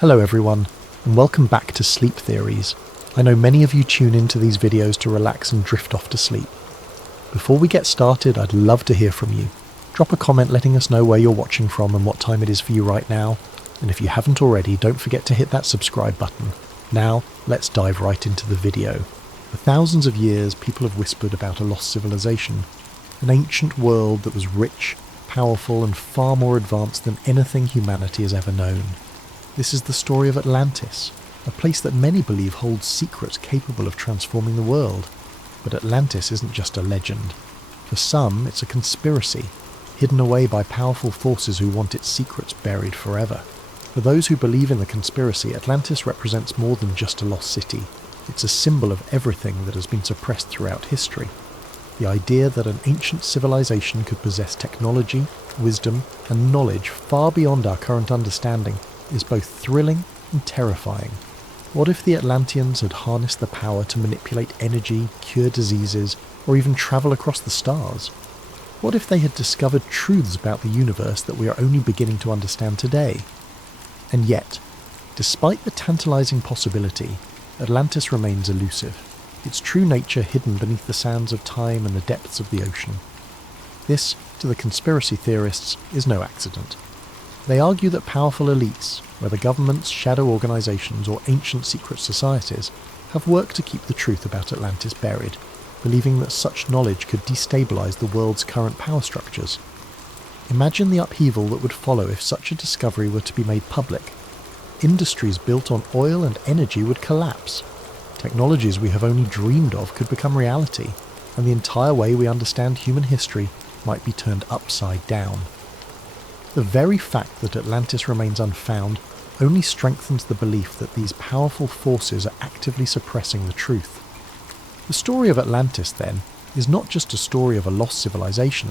Hello everyone, and welcome back to Sleep Theories. I know many of you tune into these videos to relax and drift off to sleep. Before we get started, I'd love to hear from you. Drop a comment letting us know where you're watching from and what time it is for you right now. And if you haven't already, don't forget to hit that subscribe button. Now, let's dive right into the video. For thousands of years, people have whispered about a lost civilization, an ancient world that was rich, powerful, and far more advanced than anything humanity has ever known. This is the story of Atlantis, a place that many believe holds secrets capable of transforming the world. But Atlantis isn't just a legend. For some, it's a conspiracy, hidden away by powerful forces who want its secrets buried forever. For those who believe in the conspiracy, Atlantis represents more than just a lost city. It's a symbol of everything that has been suppressed throughout history. The idea that an ancient civilization could possess technology, wisdom, and knowledge far beyond our current understanding is both thrilling and terrifying. What if the Atlanteans had harnessed the power to manipulate energy, cure diseases, or even travel across the stars? What if they had discovered truths about the universe that we are only beginning to understand today? And yet, despite the tantalizing possibility, Atlantis remains elusive, its true nature hidden beneath the sands of time and the depths of the ocean. This, to the conspiracy theorists, is no accident. They argue that powerful elites, whether governments, shadow organisations or ancient secret societies, have worked to keep the truth about Atlantis buried, believing that such knowledge could destabilise the world's current power structures. Imagine the upheaval that would follow if such a discovery were to be made public. Industries built on oil and energy would collapse. Technologies we have only dreamed of could become reality, and the entire way we understand human history might be turned upside down. The very fact that Atlantis remains unfound only strengthens the belief that these powerful forces are actively suppressing the truth. The story of Atlantis, then, is not just a story of a lost civilization.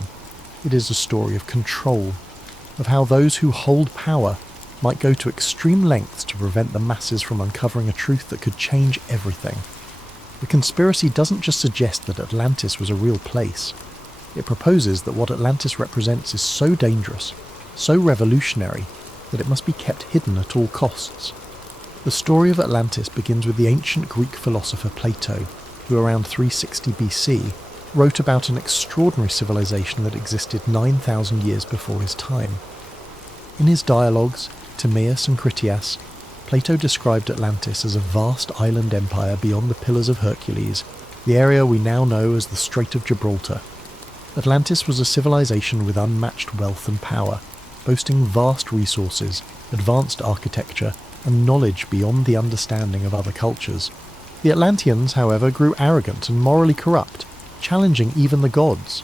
It is a story of control, of how those who hold power might go to extreme lengths to prevent the masses from uncovering a truth that could change everything. The conspiracy doesn't just suggest that Atlantis was a real place. It proposes that what Atlantis represents is so dangerous, so revolutionary, that it must be kept hidden at all costs. The story of Atlantis begins with the ancient Greek philosopher Plato, who around 360 BC wrote about an extraordinary civilization that existed 9,000 years before his time. In his dialogues, Timaeus and Critias, Plato described Atlantis as a vast island empire beyond the Pillars of Hercules, the area we now know as the Strait of Gibraltar. Atlantis was a civilization with unmatched wealth and power, boasting vast resources, advanced architecture, and knowledge beyond the understanding of other cultures. The Atlanteans, however, grew arrogant and morally corrupt, challenging even the gods.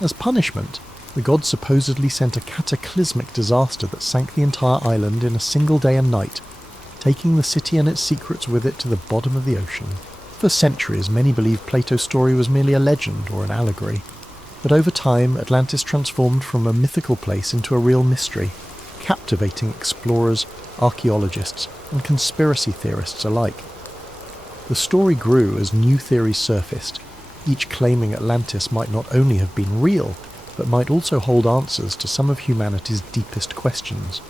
As punishment, the gods supposedly sent a cataclysmic disaster that sank the entire island in a single day and night, taking the city and its secrets with it to the bottom of the ocean. For centuries, many believed Plato's story was merely a legend or an allegory. But over time, Atlantis transformed from a mythical place into a real mystery, captivating explorers, archaeologists, and conspiracy theorists alike. The story grew as new theories surfaced, each claiming Atlantis might not only have been real, but might also hold answers to some of humanity's deepest questions.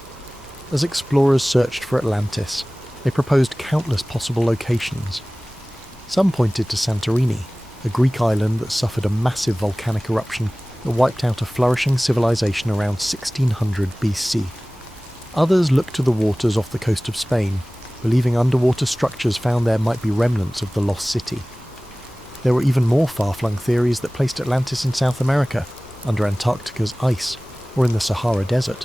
As explorers searched for Atlantis, they proposed countless possible locations. Some pointed to Santorini, a Greek island that suffered a massive volcanic eruption that wiped out a flourishing civilization around 1600 BC. Others looked to the waters off the coast of Spain, believing underwater structures found there might be remnants of the lost city. There were even more far-flung theories that placed Atlantis in South America, under Antarctica's ice, or in the Sahara Desert,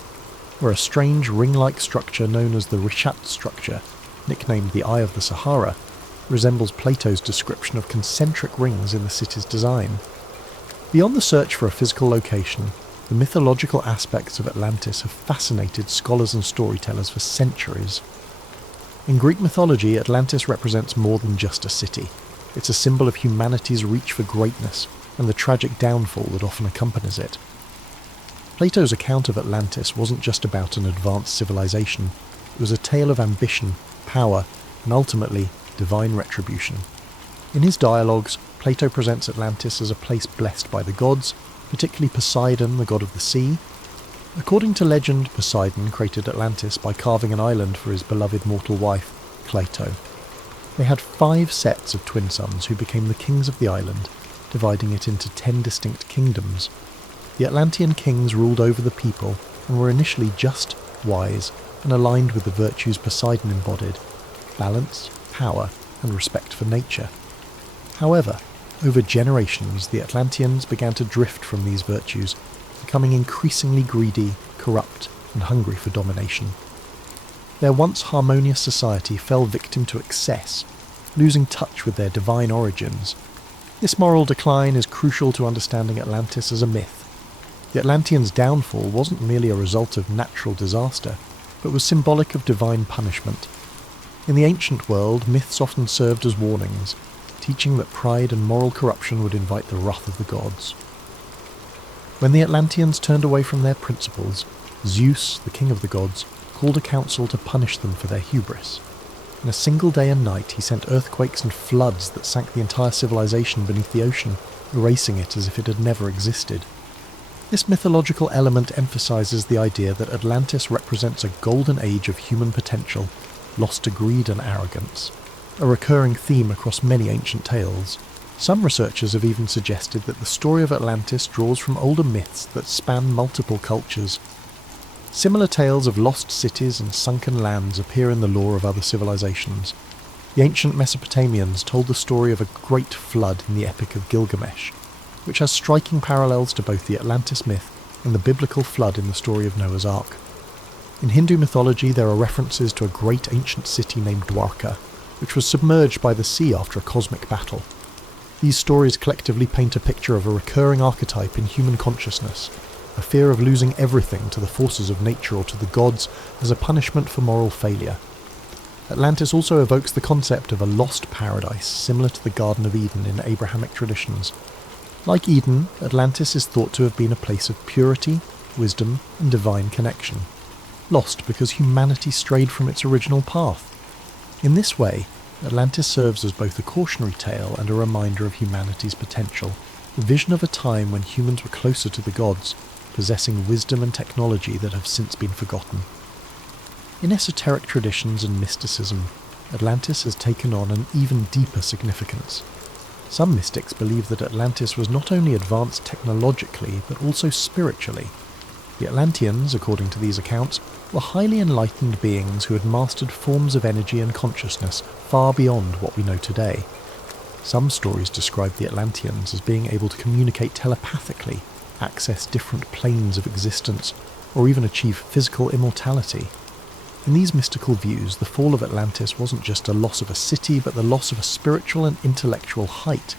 where a strange ring-like structure known as the Richat structure, nicknamed the Eye of the Sahara, resembles Plato's description of concentric rings in the city's design. Beyond the search for a physical location, the mythological aspects of Atlantis have fascinated scholars and storytellers for centuries. In Greek mythology, Atlantis represents more than just a city. It's a symbol of humanity's reach for greatness and the tragic downfall that often accompanies it. Plato's account of Atlantis wasn't just about an advanced civilization. It was a tale of ambition, power, and ultimately, divine retribution. In his dialogues, Plato presents Atlantis as a place blessed by the gods, particularly Poseidon, the god of the sea, According to legend, Poseidon created Atlantis by carving an island for his beloved mortal wife, Cleito. They had 5 sets of twin sons who became the kings of the island, dividing it into 10 distinct kingdoms. The Atlantean kings ruled over the people and were initially just, wise, and aligned with the virtues Poseidon embodied: balance, power, and respect for nature. However, over generations, the Atlanteans began to drift from these virtues, becoming increasingly greedy, corrupt, and hungry for domination. Their once harmonious society fell victim to excess, losing touch with their divine origins. This moral decline is crucial to understanding Atlantis as a myth. The Atlanteans' downfall wasn't merely a result of natural disaster, but was symbolic of divine punishment. In the ancient world, myths often served as warnings, teaching that pride and moral corruption would invite the wrath of the gods. When the Atlanteans turned away from their principles, Zeus, the king of the gods, called a council to punish them for their hubris. In a single day and night, he sent earthquakes and floods that sank the entire civilization beneath the ocean, erasing it as if it had never existed. This mythological element emphasizes the idea that Atlantis represents a golden age of human potential, lost to greed and arrogance, a recurring theme across many ancient tales. Some researchers have even suggested that the story of Atlantis draws from older myths that span multiple cultures. Similar tales of lost cities and sunken lands appear in the lore of other civilizations. The ancient Mesopotamians told the story of a great flood in the Epic of Gilgamesh, which has striking parallels to both the Atlantis myth and the biblical flood in the story of Noah's Ark. In Hindu mythology, there are references to a great ancient city named Dwarka, which was submerged by the sea after a cosmic battle. These stories collectively paint a picture of a recurring archetype in human consciousness, a fear of losing everything to the forces of nature or to the gods as a punishment for moral failure. Atlantis also evokes the concept of a lost paradise, similar to the Garden of Eden in Abrahamic traditions. Like Eden, Atlantis is thought to have been a place of purity, wisdom, and divine connection, lost because humanity strayed from its original path. In this way, Atlantis serves as both a cautionary tale and a reminder of humanity's potential, a vision of a time when humans were closer to the gods, possessing wisdom and technology that have since been forgotten. In esoteric traditions and mysticism, Atlantis has taken on an even deeper significance. Some mystics believe that Atlantis was not only advanced technologically, but also spiritually. The Atlanteans, according to these accounts, were highly enlightened beings who had mastered forms of energy and consciousness far beyond what we know today. Some stories describe the Atlanteans as being able to communicate telepathically, access different planes of existence, or even achieve physical immortality. In these mystical views, the fall of Atlantis wasn't just a loss of a city, but the loss of a spiritual and intellectual height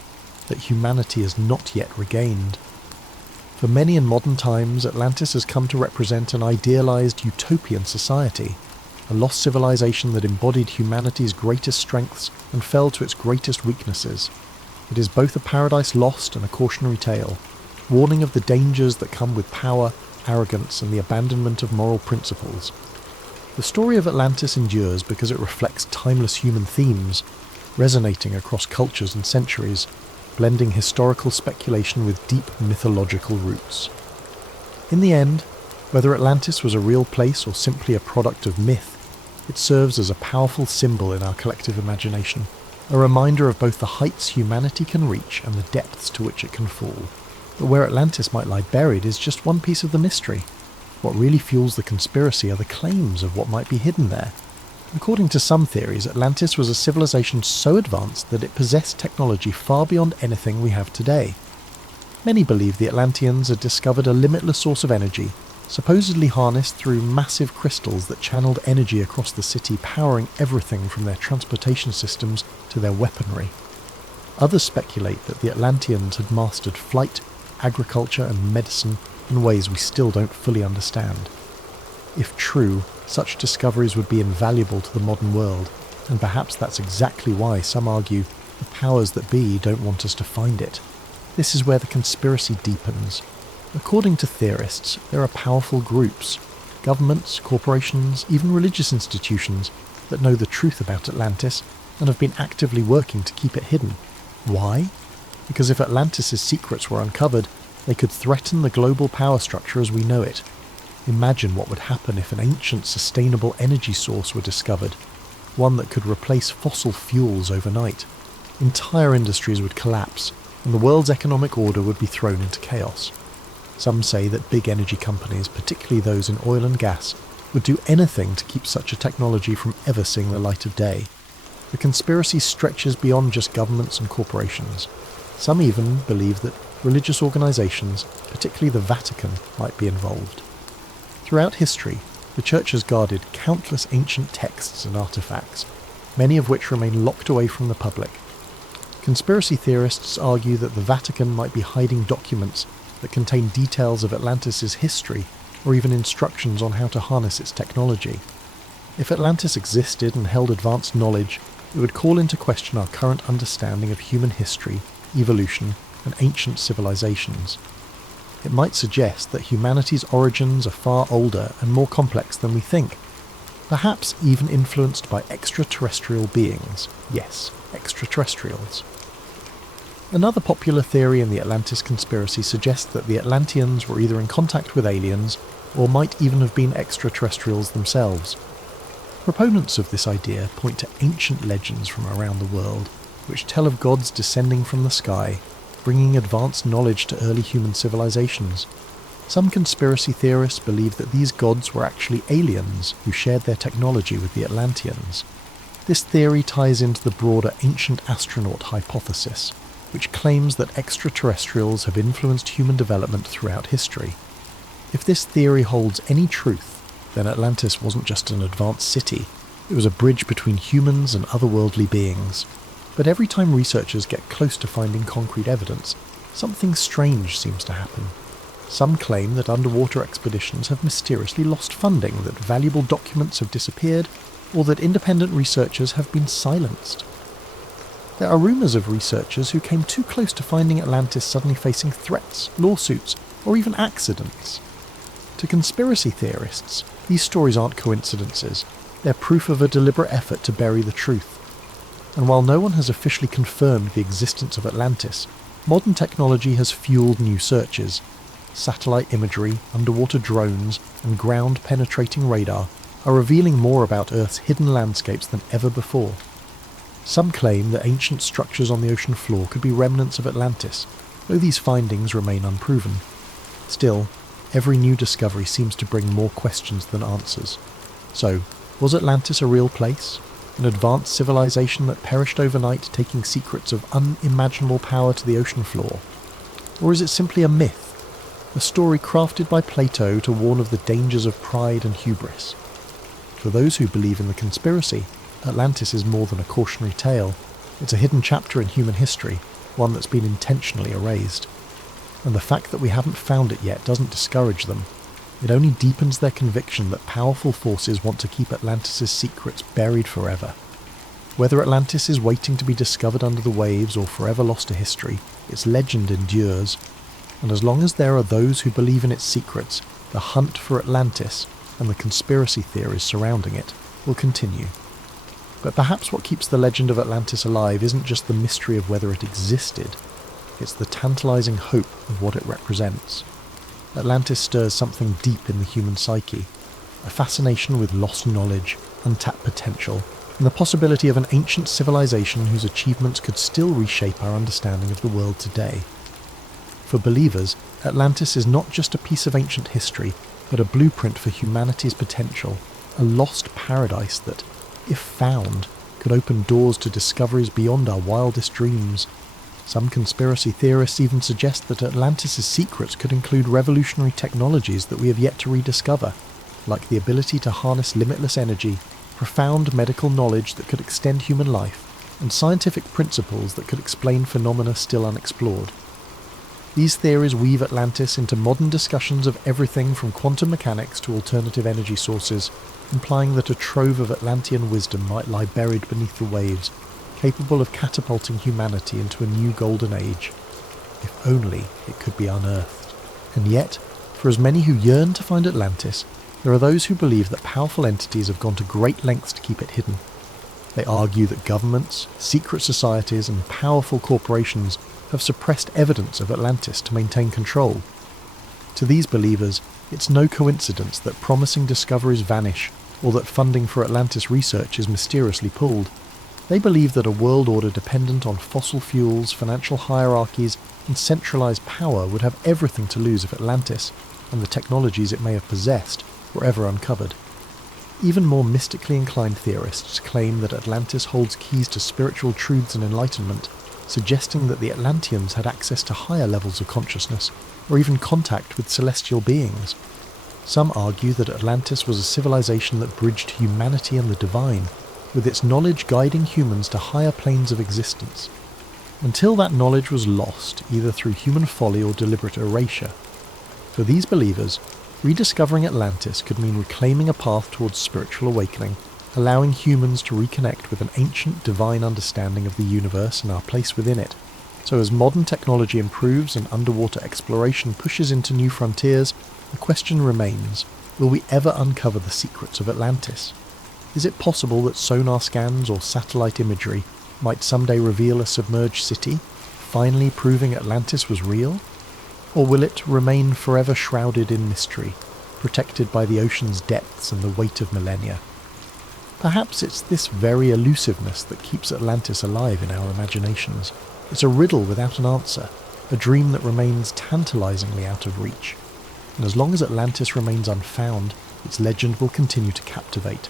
that humanity has not yet regained. For many in modern times, Atlantis has come to represent an idealized utopian society, a lost civilization that embodied humanity's greatest strengths and fell to its greatest weaknesses. It is both a paradise lost and a cautionary tale, warning of the dangers that come with power, arrogance, and the abandonment of moral principles. The story of Atlantis endures because it reflects timeless human themes, resonating across cultures and centuries, blending historical speculation with deep mythological roots. In the end, whether Atlantis was a real place or simply a product of myth, it serves as a powerful symbol in our collective imagination, a reminder of both the heights humanity can reach and the depths to which it can fall. But where Atlantis might lie buried is just one piece of the mystery. What really fuels the conspiracy are the claims of what might be hidden there. According to some theories, Atlantis was a civilization so advanced that it possessed technology far beyond anything we have today. Many believe the Atlanteans had discovered a limitless source of energy, supposedly harnessed through massive crystals that channeled energy across the city, powering everything from their transportation systems to their weaponry. Others speculate that the Atlanteans had mastered flight, agriculture, and medicine in ways we still don't fully understand. If true, such discoveries would be invaluable to the modern world, and perhaps that's exactly why some argue the powers that be don't want us to find it. This is where the conspiracy deepens. According to theorists, there are powerful groups, governments, corporations, even religious institutions that know the truth about Atlantis and have been actively working to keep it hidden. Why? Because if Atlantis' secrets were uncovered, they could threaten the global power structure as we know it. Imagine what would happen if an ancient sustainable energy source were discovered, one that could replace fossil fuels overnight. Entire industries would collapse, and the world's economic order would be thrown into chaos. Some say that big energy companies, particularly those in oil and gas, would do anything to keep such a technology from ever seeing the light of day. The conspiracy stretches beyond just governments and corporations. Some even believe that religious organisations, particularly the Vatican, might be involved. Throughout history, the Church has guarded countless ancient texts and artefacts, many of which remain locked away from the public. Conspiracy theorists argue that the Vatican might be hiding documents that contain details of Atlantis' history, or even instructions on how to harness its technology. If Atlantis existed and held advanced knowledge, it would call into question our current understanding of human history, evolution, and ancient civilizations. It might suggest that humanity's origins are far older and more complex than we think, perhaps even influenced by extraterrestrial beings. Yes, extraterrestrials. Another popular theory in the Atlantis conspiracy suggests that the Atlanteans were either in contact with aliens, or might even have been extraterrestrials themselves. Proponents of this idea point to ancient legends from around the world, which tell of gods descending from the sky, bringing advanced knowledge to early human civilizations. Some conspiracy theorists believe that these gods were actually aliens who shared their technology with the Atlanteans. This theory ties into the broader ancient astronaut hypothesis, which claims that extraterrestrials have influenced human development throughout history. If this theory holds any truth, then Atlantis wasn't just an advanced city, it was a bridge between humans and otherworldly beings. But every time researchers get close to finding concrete evidence, something strange seems to happen. Some claim that underwater expeditions have mysteriously lost funding, that valuable documents have disappeared, or that independent researchers have been silenced. There are rumours of researchers who came too close to finding Atlantis suddenly facing threats, lawsuits, or even accidents. To conspiracy theorists, these stories aren't coincidences. They're proof of a deliberate effort to bury the truth. And while no one has officially confirmed the existence of Atlantis, modern technology has fueled new searches. Satellite imagery, underwater drones, and ground-penetrating radar are revealing more about Earth's hidden landscapes than ever before. Some claim that ancient structures on the ocean floor could be remnants of Atlantis, though these findings remain unproven. Still, every new discovery seems to bring more questions than answers. So, was Atlantis a real place? An advanced civilization that perished overnight, taking secrets of unimaginable power to the ocean floor? Or is it simply a myth? A story crafted by Plato to warn of the dangers of pride and hubris? For those who believe in the conspiracy, Atlantis is more than a cautionary tale. It's a hidden chapter in human history, one that's been intentionally erased. And the fact that we haven't found it yet doesn't discourage them. It only deepens their conviction that powerful forces want to keep Atlantis' secrets buried forever. Whether Atlantis is waiting to be discovered under the waves or forever lost to history, its legend endures. And as long as there are those who believe in its secrets, the hunt for Atlantis and the conspiracy theories surrounding it will continue. But perhaps what keeps the legend of Atlantis alive isn't just the mystery of whether it existed, it's the tantalizing hope of what it represents. Atlantis stirs something deep in the human psyche, a fascination with lost knowledge, untapped potential, and the possibility of an ancient civilization whose achievements could still reshape our understanding of the world today. For believers, Atlantis is not just a piece of ancient history, but a blueprint for humanity's potential, a lost paradise that, if found, could open doors to discoveries beyond our wildest dreams. Some conspiracy theorists even suggest that Atlantis' secrets could include revolutionary technologies that we have yet to rediscover, like the ability to harness limitless energy, profound medical knowledge that could extend human life, and scientific principles that could explain phenomena still unexplored. These theories weave Atlantis into modern discussions of everything from quantum mechanics to alternative energy sources, implying that a trove of Atlantean wisdom might lie buried beneath the waves, capable of catapulting humanity into a new golden age. If only it could be unearthed. And yet, for as many who yearn to find Atlantis, there are those who believe that powerful entities have gone to great lengths to keep it hidden. They argue that governments, secret societies, and powerful corporations have suppressed evidence of Atlantis to maintain control. To these believers, It's no coincidence that promising discoveries vanish or that funding for Atlantis research is mysteriously pulled. They believe that a world order dependent on fossil fuels, financial hierarchies, and centralized power would have everything to lose if Atlantis, and the technologies it may have possessed, were ever uncovered. Even more mystically inclined theorists claim that Atlantis holds keys to spiritual truths and enlightenment, suggesting that the Atlanteans had access to higher levels of consciousness, or even contact with celestial beings. Some argue that Atlantis was a civilization that bridged humanity and the divine, with its knowledge guiding humans to higher planes of existence, until that knowledge was lost, either through human folly or deliberate erasure. For these believers, rediscovering Atlantis could mean reclaiming a path towards spiritual awakening, allowing humans to reconnect with an ancient divine understanding of the universe and our place within it. So as modern technology improves and underwater exploration pushes into new frontiers, the question remains, will we ever uncover the secrets of Atlantis? Is it possible that sonar scans or satellite imagery might someday reveal a submerged city, finally proving Atlantis was real? Or will it remain forever shrouded in mystery, protected by the ocean's depths and the weight of millennia? Perhaps it's this very elusiveness that keeps Atlantis alive in our imaginations. It's a riddle without an answer, a dream that remains tantalizingly out of reach. And as long as Atlantis remains unfound, its legend will continue to captivate,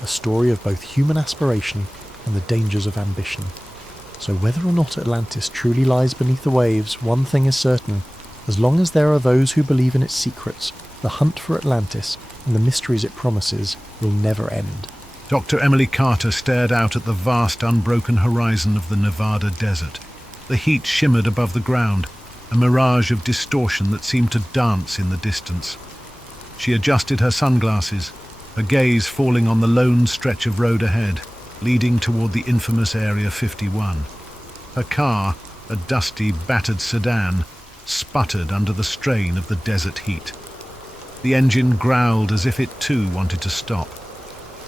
a story of both human aspiration and the dangers of ambition. So whether or not Atlantis truly lies beneath the waves, one thing is certain: as long as there are those who believe in its secrets, the hunt for Atlantis and the mysteries it promises will never end. Dr. Emily Carter stared out at the vast, unbroken horizon of the Nevada desert. The heat shimmered above the ground, a mirage of distortion that seemed to dance in the distance. She adjusted her sunglasses, her gaze falling on the lone stretch of road ahead, leading toward the infamous Area 51. Her car, a dusty, battered sedan, sputtered under the strain of the desert heat. The engine growled as if it too wanted to stop.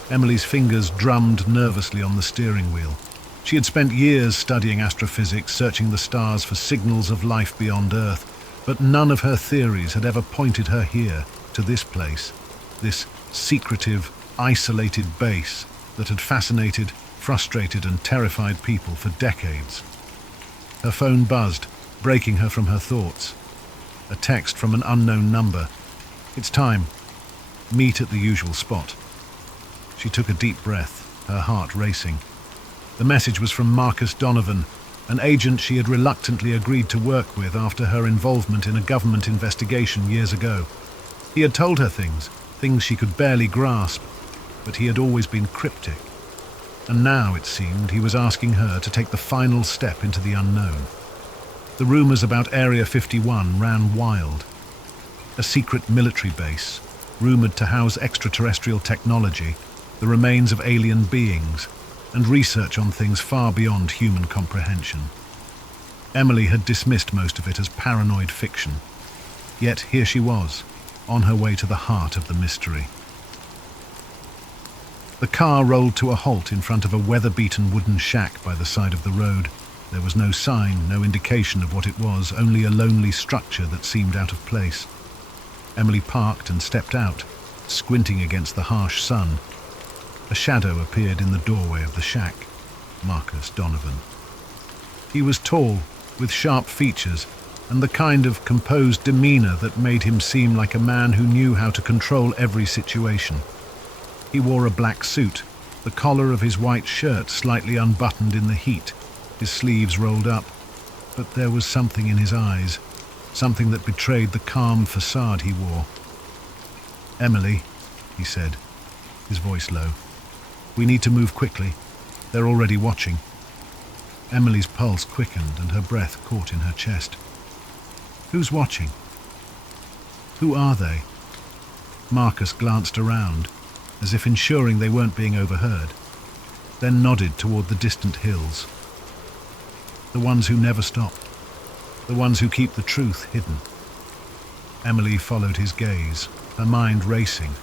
Emily's fingers drummed nervously on the steering wheel. She had spent years studying astrophysics, searching the stars for signals of life beyond Earth, but none of her theories had ever pointed her here, to this place, this secretive, isolated base that had fascinated, frustrated and terrified people for decades. Her phone buzzed, breaking her from her thoughts. A text from an unknown number. "It's time. Meet at the usual spot." She took a deep breath, her heart racing. The message was from Marcus Donovan, an agent she had reluctantly agreed to work with after her involvement in a government investigation years ago. He had told her things she could barely grasp, but he had always been cryptic. And now, it seemed, he was asking her to take the final step into the unknown. The rumors about Area 51 ran wild. A secret military base, rumored to house extraterrestrial technology, the remains of alien beings, and research on things far beyond human comprehension. Emily had dismissed most of it as paranoid fiction. Yet here she was, on her way to the heart of the mystery. The car rolled to a halt in front of a weather-beaten wooden shack by the side of the road. There was no sign, no indication of what it was, only a lonely structure that seemed out of place. Emily parked and stepped out, squinting against the harsh sun. A shadow appeared in the doorway of the shack. Marcus Donovan. He was tall, with sharp features, and the kind of composed demeanor that made him seem like a man who knew how to control every situation. He wore a black suit, the collar of his white shirt slightly unbuttoned in the heat, his sleeves rolled up, but there was something in his eyes, something that betrayed the calm facade he wore. "Emily," he said, his voice low, "we need to move quickly. They're already watching." Emily's pulse quickened and her breath caught in her chest. Who's watching? Who are they? Marcus glanced around, as if ensuring they weren't being overheard, then nodded toward the distant hills. The ones who never stop. The ones who keep the truth hidden. Emily followed his gaze, her mind racing.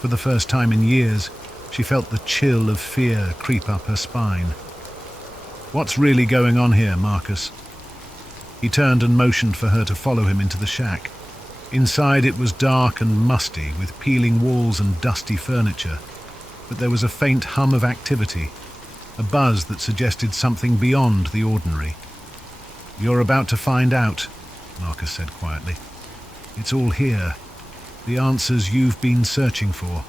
For the first time in years, she felt the chill of fear creep up her spine. "What's really going on here, Marcus?" He turned and motioned for her to follow him into the shack. Inside it was dark and musty, with peeling walls and dusty furniture, but there was a faint hum of activity, a buzz that suggested something beyond the ordinary. "You're about to find out," Marcus said quietly. "It's all here, the answers you've been searching for,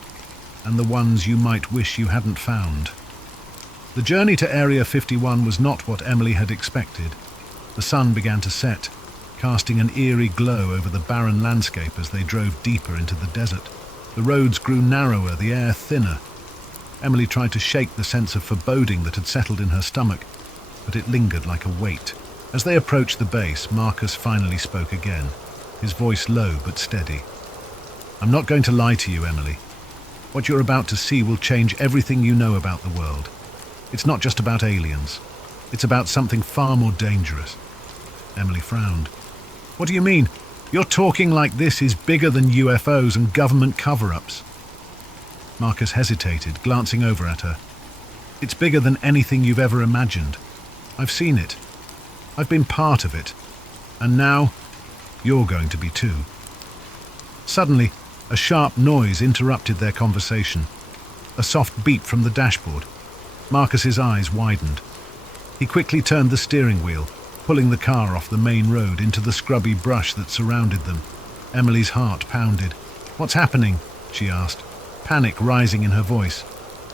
and the ones you might wish you hadn't found." The journey to Area 51 was not what Emily had expected. The sun began to set, casting an eerie glow over the barren landscape as they drove deeper into the desert. The roads grew narrower, the air thinner. Emily tried to shake the sense of foreboding that had settled in her stomach, but it lingered like a weight. As they approached the base, Marcus finally spoke again, his voice low but steady. "I'm not going to lie to you, Emily. What you're about to see will change everything you know about the world. It's not just about aliens. It's about something far more dangerous." Emily frowned. "What do you mean? You're talking like this is bigger than UFOs and government cover-ups." Marcus hesitated, glancing over at her. "It's bigger than anything you've ever imagined. I've seen it. I've been part of it. And now, you're going to be too." Suddenly, a sharp noise interrupted their conversation. A soft beep from the dashboard. Marcus's eyes widened. He quickly turned the steering wheel, pulling the car off the main road into the scrubby brush that surrounded them. Emily's heart pounded. "What's happening?" she asked, panic rising in her voice.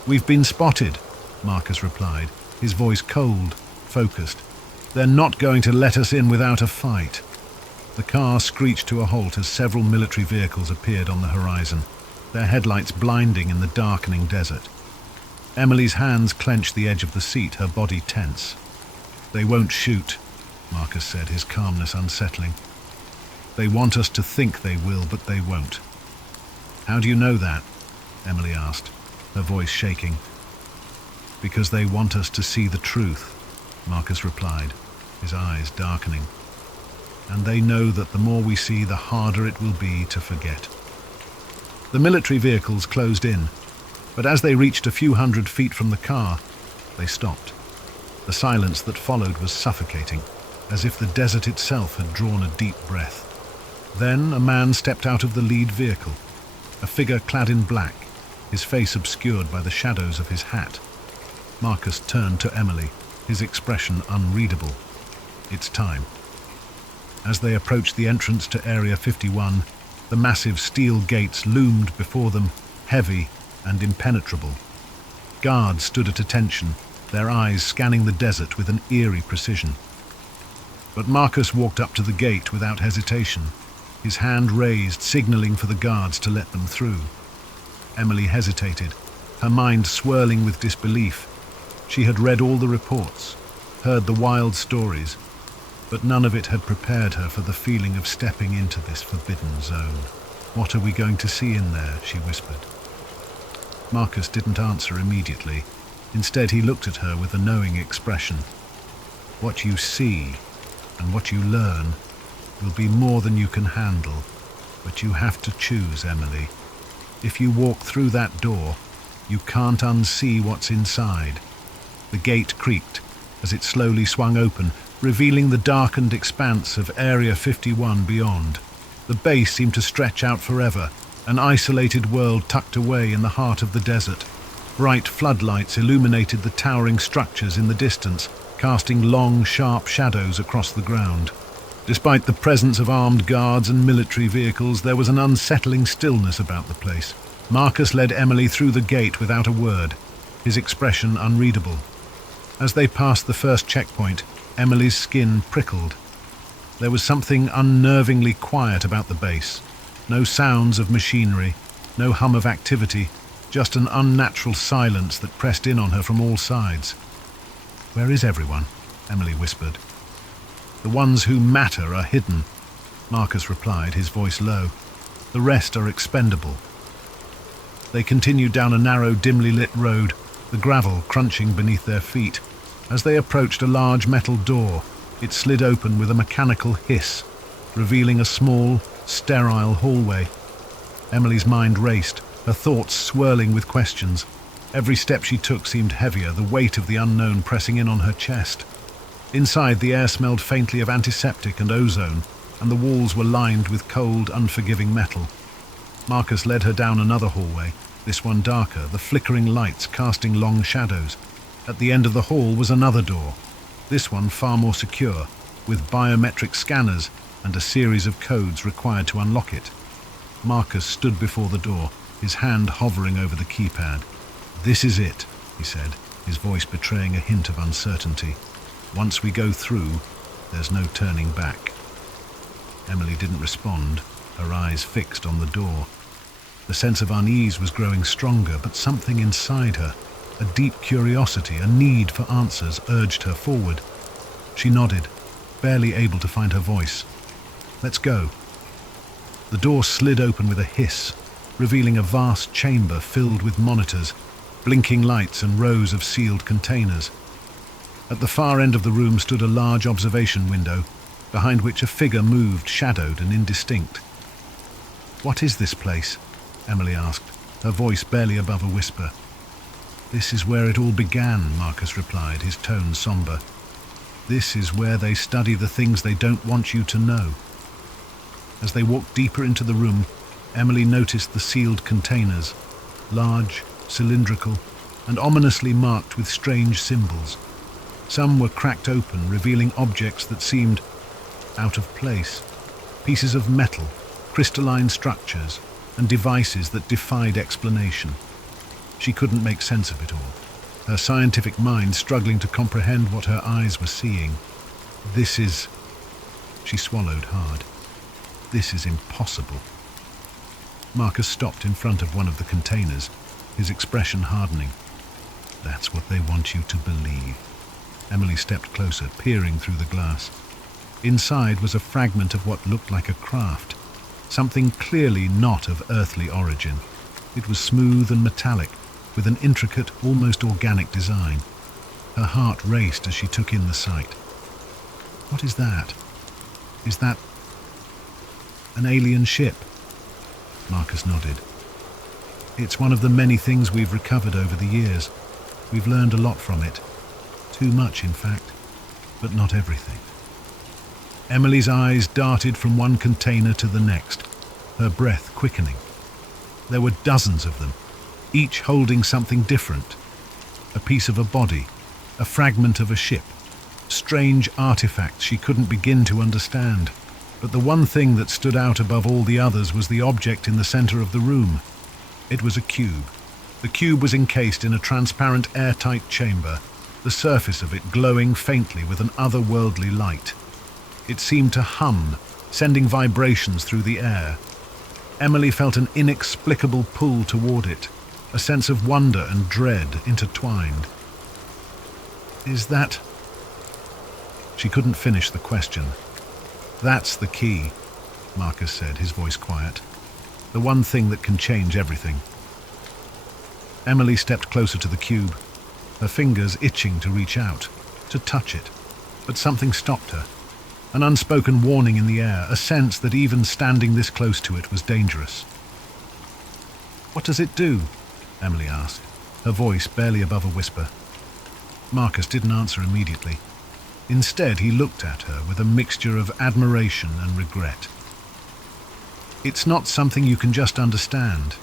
"We've been spotted," Marcus replied, his voice cold, focused. "They're not going to let us in without a fight." The car screeched to a halt as several military vehicles appeared on the horizon, their headlights blinding in the darkening desert. Emily's hands clenched the edge of the seat, her body tense. "They won't shoot," Marcus said, his calmness unsettling. "They want us to think they will, but they won't." "How do you know that?" Emily asked, her voice shaking. "Because they want us to see the truth," Marcus replied, his eyes darkening. "And they know that the more we see, the harder it will be to forget." The military vehicles closed in, but as they reached a few hundred feet from the car, they stopped. The silence that followed was suffocating, as if the desert itself had drawn a deep breath. Then a man stepped out of the lead vehicle, a figure clad in black, his face obscured by the shadows of his hat. Marcus turned to Emily, his expression unreadable. "It's time." As they approached the entrance to Area 51, the massive steel gates loomed before them, heavy and impenetrable. Guards stood at attention, their eyes scanning the desert with an eerie precision. But Marcus walked up to the gate without hesitation, his hand raised, signaling for the guards to let them through. Emily hesitated, her mind swirling with disbelief. She had read all the reports, heard the wild stories, but none of it had prepared her for the feeling of stepping into this forbidden zone. "What are we going to see in there?" she whispered. Marcus didn't answer immediately. Instead, he looked at her with a knowing expression. "What you see and what you learn will be more than you can handle, but you have to choose, Emily. If you walk through that door, you can't unsee what's inside." The gate creaked as it slowly swung open, revealing the darkened expanse of Area 51 beyond. The base seemed to stretch out forever, an isolated world tucked away in the heart of the desert. Bright floodlights illuminated the towering structures in the distance, casting long, sharp shadows across the ground. Despite the presence of armed guards and military vehicles, there was an unsettling stillness about the place. Marcus led Emily through the gate without a word, his expression unreadable. As they passed the first checkpoint, Emily's skin prickled. There was something unnervingly quiet about the base. No sounds of machinery, no hum of activity, just an unnatural silence that pressed in on her from all sides. "Where is everyone?" Emily whispered. "The ones who matter are hidden," Marcus replied, his voice low. "The rest are expendable." They continued down a narrow, dimly lit road, the gravel crunching beneath their feet. As they approached a large metal door, it slid open with a mechanical hiss, revealing a small, sterile hallway. Emily's mind raced, her thoughts swirling with questions. Every step she took seemed heavier, the weight of the unknown pressing in on her chest. Inside, the air smelled faintly of antiseptic and ozone, and the walls were lined with cold, unforgiving metal. Marcus led her down another hallway, this one darker, the flickering lights casting long shadows. At the end of the hall was another door, this one far more secure, with biometric scanners and a series of codes required to unlock it. Marcus stood before the door, his hand hovering over the keypad. "This is it," he said, his voice betraying a hint of uncertainty. "Once we go through, there's no turning back." Emily didn't respond, her eyes fixed on the door. The sense of unease was growing stronger, but something inside her, a deep curiosity, a need for answers, urged her forward. She nodded, barely able to find her voice. "Let's go." The door slid open with a hiss, revealing a vast chamber filled with monitors, blinking lights and rows of sealed containers. At the far end of the room stood a large observation window, behind which a figure moved, shadowed and indistinct. "What is this place?" Emily asked, her voice barely above a whisper. "This is where it all began," Marcus replied, his tone somber. "This is where they study the things they don't want you to know." As they walked deeper into the room, Emily noticed the sealed containers, large, cylindrical, and ominously marked with strange symbols. Some were cracked open, revealing objects that seemed out of place, pieces of metal, crystalline structures, and devices that defied explanation. She couldn't make sense of it all, her scientific mind struggling to comprehend what her eyes were seeing. "This is..." She swallowed hard. "This is impossible." Marcus stopped in front of one of the containers, his expression hardening. "That's what they want you to believe." Emily stepped closer, peering through the glass. Inside was a fragment of what looked like a craft, something clearly not of earthly origin. It was smooth and metallic, with an intricate, almost organic design. Her heart raced as she took in the sight. "What is that? Is that an alien ship?" Marcus nodded. "It's one of the many things we've recovered over the years. We've learned a lot from it. Too much, in fact, but not everything." Emily's eyes darted from one container to the next, her breath quickening. There were dozens of them, each holding something different. A piece of a body, a fragment of a ship, strange artifacts she couldn't begin to understand. But the one thing that stood out above all the others was the object in the center of the room. It was a cube. The cube was encased in a transparent, airtight chamber, the surface of it glowing faintly with an otherworldly light. It seemed to hum, sending vibrations through the air. Emily felt an inexplicable pull toward it, a sense of wonder and dread intertwined. "Is that..." She couldn't finish the question. "That's the key," Marcus said, his voice quiet. "The one thing that can change everything." Emily stepped closer to the cube, her fingers itching to reach out, to touch it. But something stopped her. An unspoken warning in the air, a sense that even standing this close to it was dangerous. "What does it do?" Emily asked, her voice barely above a whisper. Marcus didn't answer immediately. Instead, he looked at her with a mixture of admiration and regret. "It's not something you can just understand.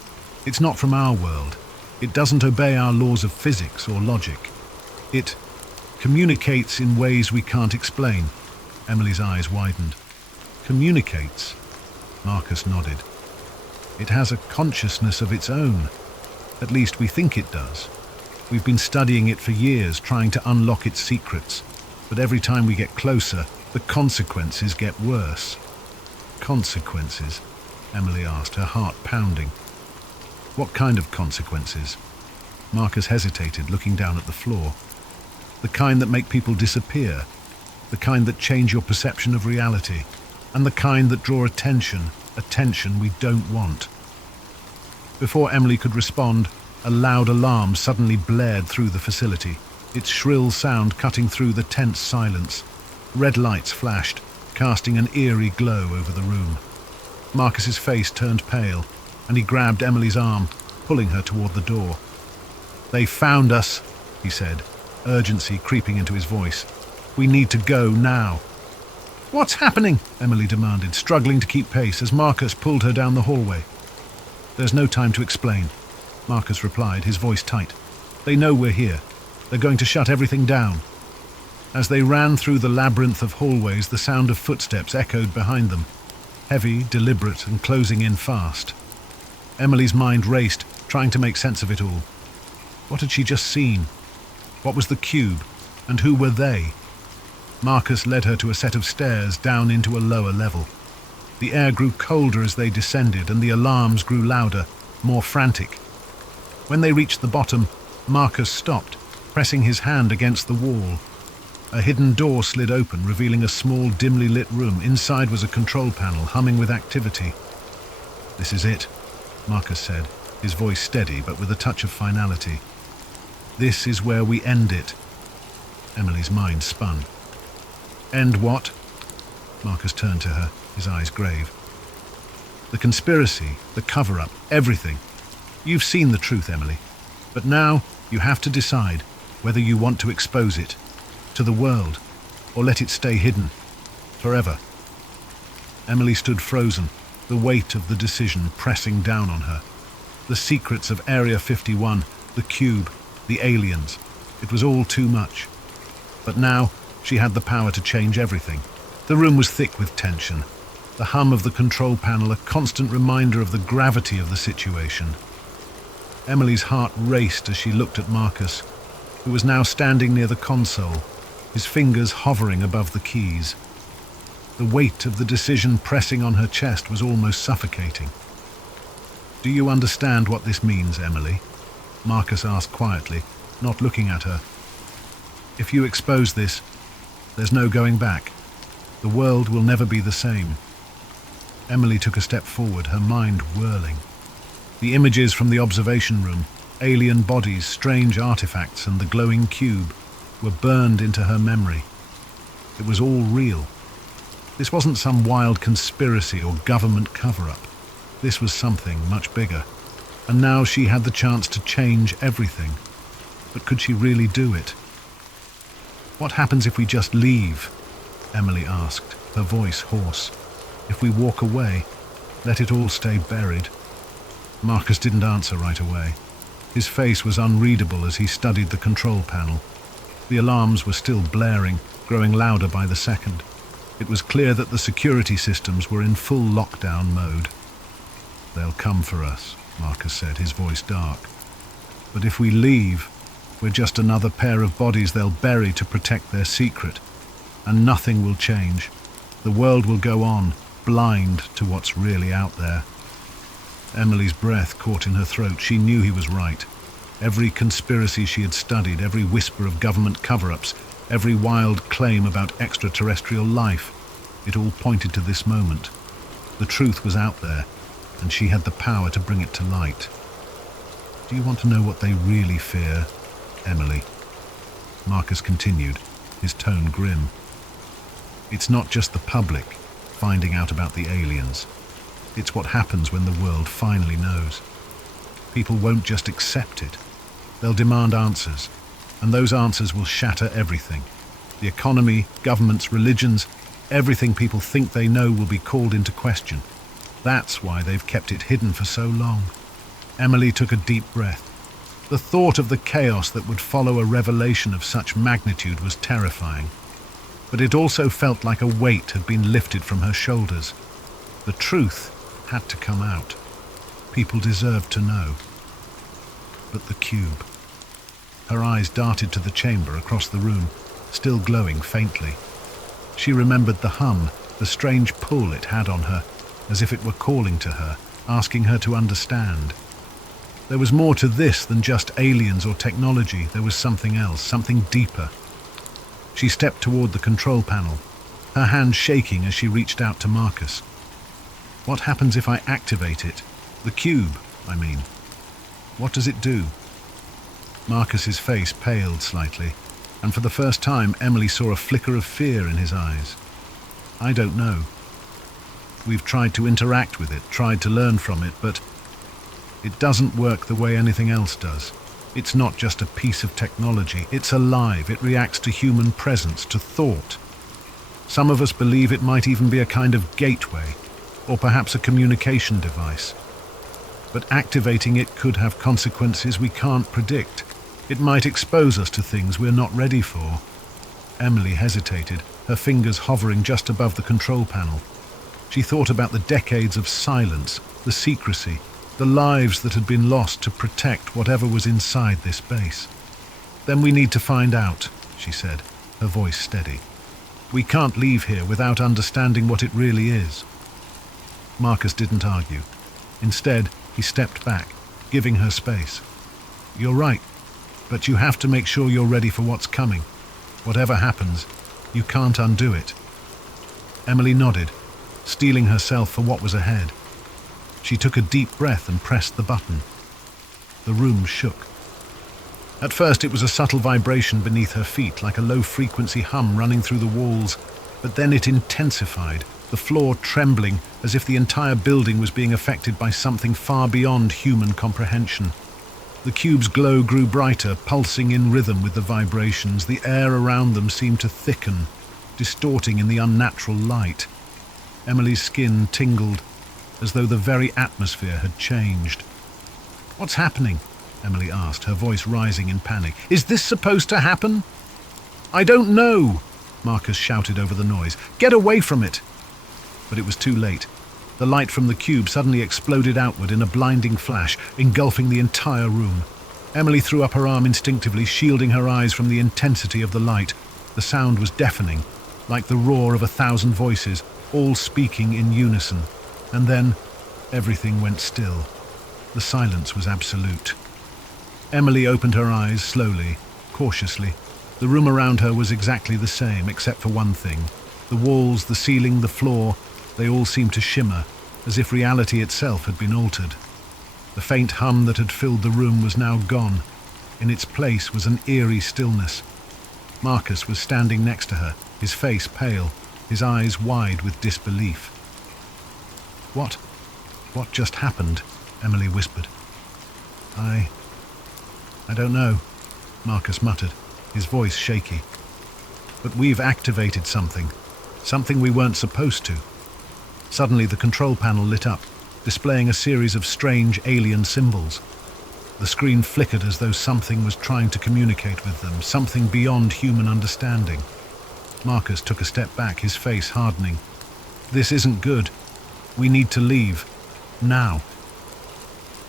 It's not from our world. It doesn't obey our laws of physics or logic. It communicates in ways we can't explain." Emily's eyes widened. "Communicates?" Marcus nodded. "It has a consciousness of its own. At least we think it does. We've been studying it for years, trying to unlock its secrets. But every time we get closer, the consequences get worse." "Consequences?" Emily asked, her heart pounding. "What kind of consequences?" Marcus hesitated, looking down at the floor. "The kind that make people disappear, the kind that change your perception of reality, and the kind that draw attention we don't want." Before Emily could respond, a loud alarm suddenly blared through the facility, its shrill sound cutting through the tense silence. Red lights flashed, casting an eerie glow over the room. Marcus's face turned pale, and he grabbed Emily's arm, pulling her toward the door. "They found us," he said, urgency creeping into his voice. "We need to go now." What's happening? Emily demanded, struggling to keep pace as Marcus pulled her down the hallway. There's no time to explain, Marcus replied, his voice tight. They know we're here. They're going to shut everything down. As they ran through the labyrinth of hallways, the sound of footsteps echoed behind them, heavy, deliberate, and closing in fast. Emily's mind raced, trying to make sense of it all. What had she just seen? What was the cube? And who were they? Marcus led her to a set of stairs down into a lower level. The air grew colder as they descended, and the alarms grew louder, more frantic. When they reached the bottom, Marcus stopped, pressing his hand against the wall. A hidden door slid open, revealing a small, dimly lit room. Inside was a control panel, humming with activity. "This is it," Marcus said, his voice steady but with a touch of finality. "This is where we end it." Emily's mind spun. "End what?" Marcus turned to her, his eyes grave. "The conspiracy, the cover-up, everything. You've seen the truth, Emily. But now you have to decide whether you want to expose it to the world or let it stay hidden forever." Emily stood frozen, the weight of the decision pressing down on her. The secrets of Area 51, the cube, the aliens. It was all too much. But now she had the power to change everything. The room was thick with tension, the hum of the control panel a constant reminder of the gravity of the situation. Emily's heart raced as she looked at Marcus, who was now standing near the console, his fingers hovering above the keys. The weight of the decision pressing on her chest was almost suffocating. "Do you understand what this means, Emily?" Marcus asked quietly, not looking at her. "If you expose this, there's no going back. The world will never be the same." Emily took a step forward, her mind whirling. The images from the observation room, alien bodies, strange artifacts, and the glowing cube were burned into her memory. It was all real. This wasn't some wild conspiracy or government cover-up. This was something much bigger. And now she had the chance to change everything. But could she really do it? "What happens if we just leave?" Emily asked, her voice hoarse. "If we walk away, let it all stay buried?" Marcus didn't answer right away. His face was unreadable as he studied the control panel. The alarms were still blaring, growing louder by the second. It was clear that the security systems were in full lockdown mode. "They'll come for us," Marcus said, his voice dark. "But if we leave, we're just another pair of bodies they'll bury to protect their secret. And nothing will change. The world will go on, blind to what's really out there." Emily's breath caught in her throat. She knew he was right. Every conspiracy she had studied, every whisper of government cover-ups, every wild claim about extraterrestrial life, it all pointed to this moment. The truth was out there, and she had the power to bring it to light. "Do you want to know what they really fear, Emily?" Marcus continued, his tone grim. "It's not just the public finding out about the aliens. It's what happens when the world finally knows. People won't just accept it. They'll demand answers, and those answers will shatter everything. The economy, governments, religions, everything people think they know will be called into question. That's why they've kept it hidden for so long." Emily took a deep breath. The thought of the chaos that would follow a revelation of such magnitude was terrifying. But it also felt like a weight had been lifted from her shoulders. The truth had to come out. People deserved to know. But the cube. Her eyes darted to the chamber across the room, still glowing faintly. She remembered the hum, the strange pull it had on her, as if it were calling to her, asking her to understand. There was more to this than just aliens or technology. There was something else, something deeper. She stepped toward the control panel, her hand shaking as she reached out to Marcus. "What happens if I activate it? The cube, I mean. What does it do?" Marcus's face paled slightly, and for the first time Emily saw a flicker of fear in his eyes. "I don't know. We've tried to interact with it, tried to learn from it, but it doesn't work the way anything else does. It's not just a piece of technology. It's alive. It reacts to human presence, to thought. Some of us believe it might even be a kind of gateway, or perhaps a communication device. But activating it could have consequences we can't predict. It might expose us to things we're not ready for. Emily hesitated, her fingers hovering just above the control panel. She thought about the decades of silence, the secrecy, the lives that had been lost to protect whatever was inside this base. "Then we need to find out," she said, her voice steady. "We can't leave here without understanding what it really is." Marcus didn't argue. Instead, he stepped back, giving her space. "You're right, but you have to make sure you're ready for what's coming. Whatever happens, you can't undo it." Emily nodded, steeling herself for what was ahead. She took a deep breath and pressed the button. The room shook. At first it was a subtle vibration beneath her feet, like a low-frequency hum running through the walls, but then it intensified, the floor trembling as if the entire building was being affected by something far beyond human comprehension. The cube's glow grew brighter, pulsing in rhythm with the vibrations. The air around them seemed to thicken, distorting in the unnatural light. Emily's skin tingled, as though the very atmosphere had changed. "What's happening?" Emily asked, her voice rising in panic. "Is this supposed to happen?" "I don't know," Marcus shouted over the noise. "Get away from it!" But it was too late. The light from the cube suddenly exploded outward in a blinding flash, engulfing the entire room. Emily threw up her arm instinctively, shielding her eyes from the intensity of the light. The sound was deafening, like the roar of 1,000 voices, all speaking in unison. And then everything went still. The silence was absolute. Emily opened her eyes slowly, cautiously. The room around her was exactly the same, except for one thing. The walls, the ceiling, the floor, they all seemed to shimmer, as if reality itself had been altered. The faint hum that had filled the room was now gone. In its place was an eerie stillness. Marcus was standing next to her, his face pale, his eyes wide with disbelief. What just happened?" Emily whispered. I don't know," Marcus muttered, his voice shaky. "But we've activated something we weren't supposed to." Suddenly the control panel lit up, displaying a series of strange alien symbols. The screen flickered as though something was trying to communicate with them, something beyond human understanding. Marcus took a step back, his face hardening. "This isn't good. We need to leave. Now."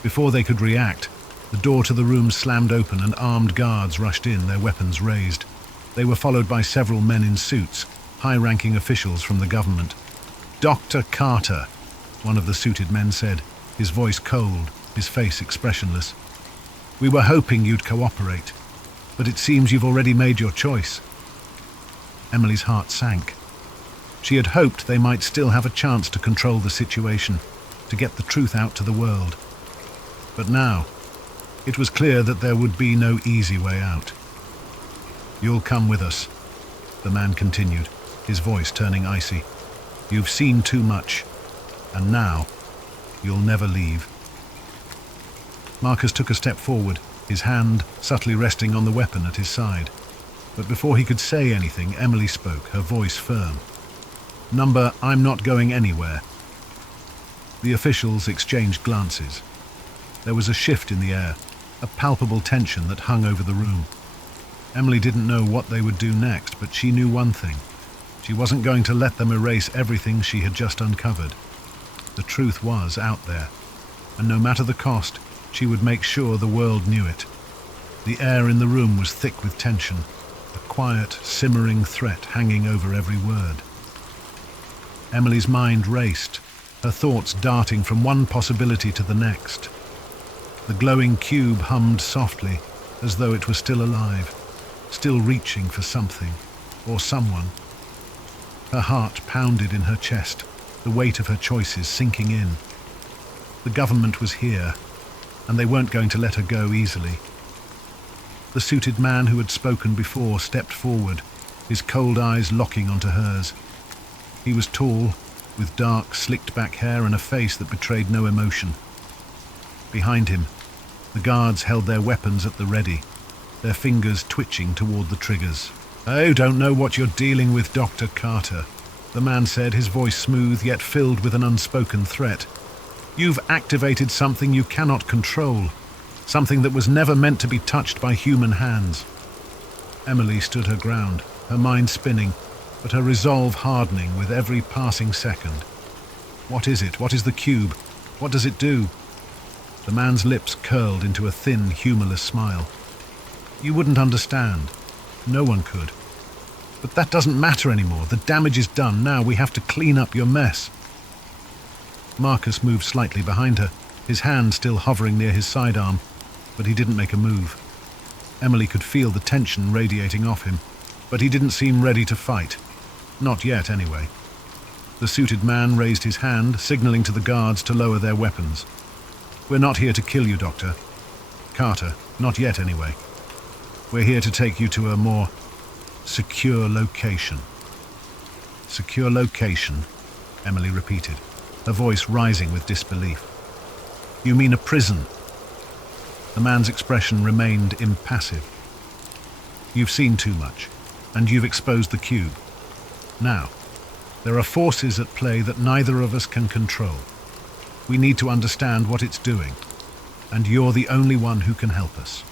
Before they could react, the door to the room slammed open and armed guards rushed in, their weapons raised. They were followed by several men in suits, high-ranking officials from the government. "Dr. Carter," one of the suited men said, his voice cold, his face expressionless. "We were hoping you'd cooperate, but it seems you've already made your choice." Emily's heart sank. She had hoped they might still have a chance to control the situation, to get the truth out to the world. But now, it was clear that there would be no easy way out. "You'll come with us," the man continued, his voice turning icy. "You've seen too much, and now you'll never leave." Marcus took a step forward, his hand subtly resting on the weapon at his side. But before he could say anything, Emily spoke, her voice firm. "Number, I'm not going anywhere." The officials exchanged glances. There was a shift in the air, a palpable tension that hung over the room. Emily didn't know what they would do next, but she knew one thing. She wasn't going to let them erase everything she had just uncovered. The truth was out there, and no matter the cost, she would make sure the world knew it. The air in the room was thick with tension, a quiet, simmering threat hanging over every word. Emily's mind raced, her thoughts darting from one possibility to the next. The glowing cube hummed softly, as though it was still alive, still reaching for something, or someone. Her heart pounded in her chest, the weight of her choices sinking in. The government was here, and they weren't going to let her go easily. The suited man who had spoken before stepped forward, his cold eyes locking onto hers. He was tall, with dark, slicked-back hair and a face that betrayed no emotion. Behind him, the guards held their weapons at the ready, their fingers twitching toward the triggers. "I don't know what you're dealing with, Dr. Carter," the man said, his voice smooth yet filled with an unspoken threat. "You've activated something you cannot control, something that was never meant to be touched by human hands." Emily stood her ground, her mind spinning, but her resolve hardening with every passing second. "What is it? What is the cube? What does it do?" The man's lips curled into a thin, humorless smile. "You wouldn't understand. No one could. But that doesn't matter anymore. The damage is done. Now we have to clean up your mess." Marcus moved slightly behind her, his hand still hovering near his sidearm, but he didn't make a move. Emily could feel the tension radiating off him, but he didn't seem ready to fight. Not yet, anyway. The suited man raised his hand, signaling to the guards to lower their weapons. "We're not here to kill you, Doctor Carter. Not yet, anyway. We're here to take you to a more secure location." "Secure location," Emily repeated, her voice rising with disbelief. "You mean a prison?" The man's expression remained impassive. "You've seen too much, and you've exposed the cube. Now, there are forces at play that neither of us can control. We need to understand what it's doing, and you're the only one who can help us."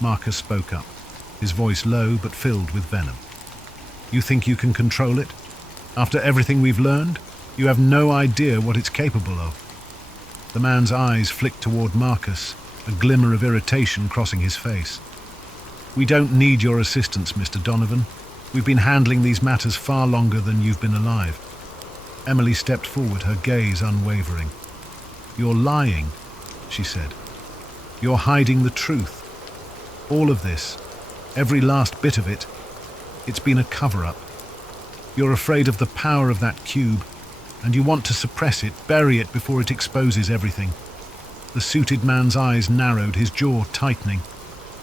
Marcus spoke up, his voice low but filled with venom. "You think you can control it? After everything we've learned, you have no idea what it's capable of." The man's eyes flicked toward Marcus, a glimmer of irritation crossing his face. "We don't need your assistance, Mr. Donovan. We've been handling these matters far longer than you've been alive." Emily stepped forward, her gaze unwavering. "You're lying," she said. "You're hiding the truth. All of this, every last bit of it, it's been a cover-up. You're afraid of the power of that cube, and you want to suppress it, bury it before it exposes everything." The suited man's eyes narrowed, his jaw tightening.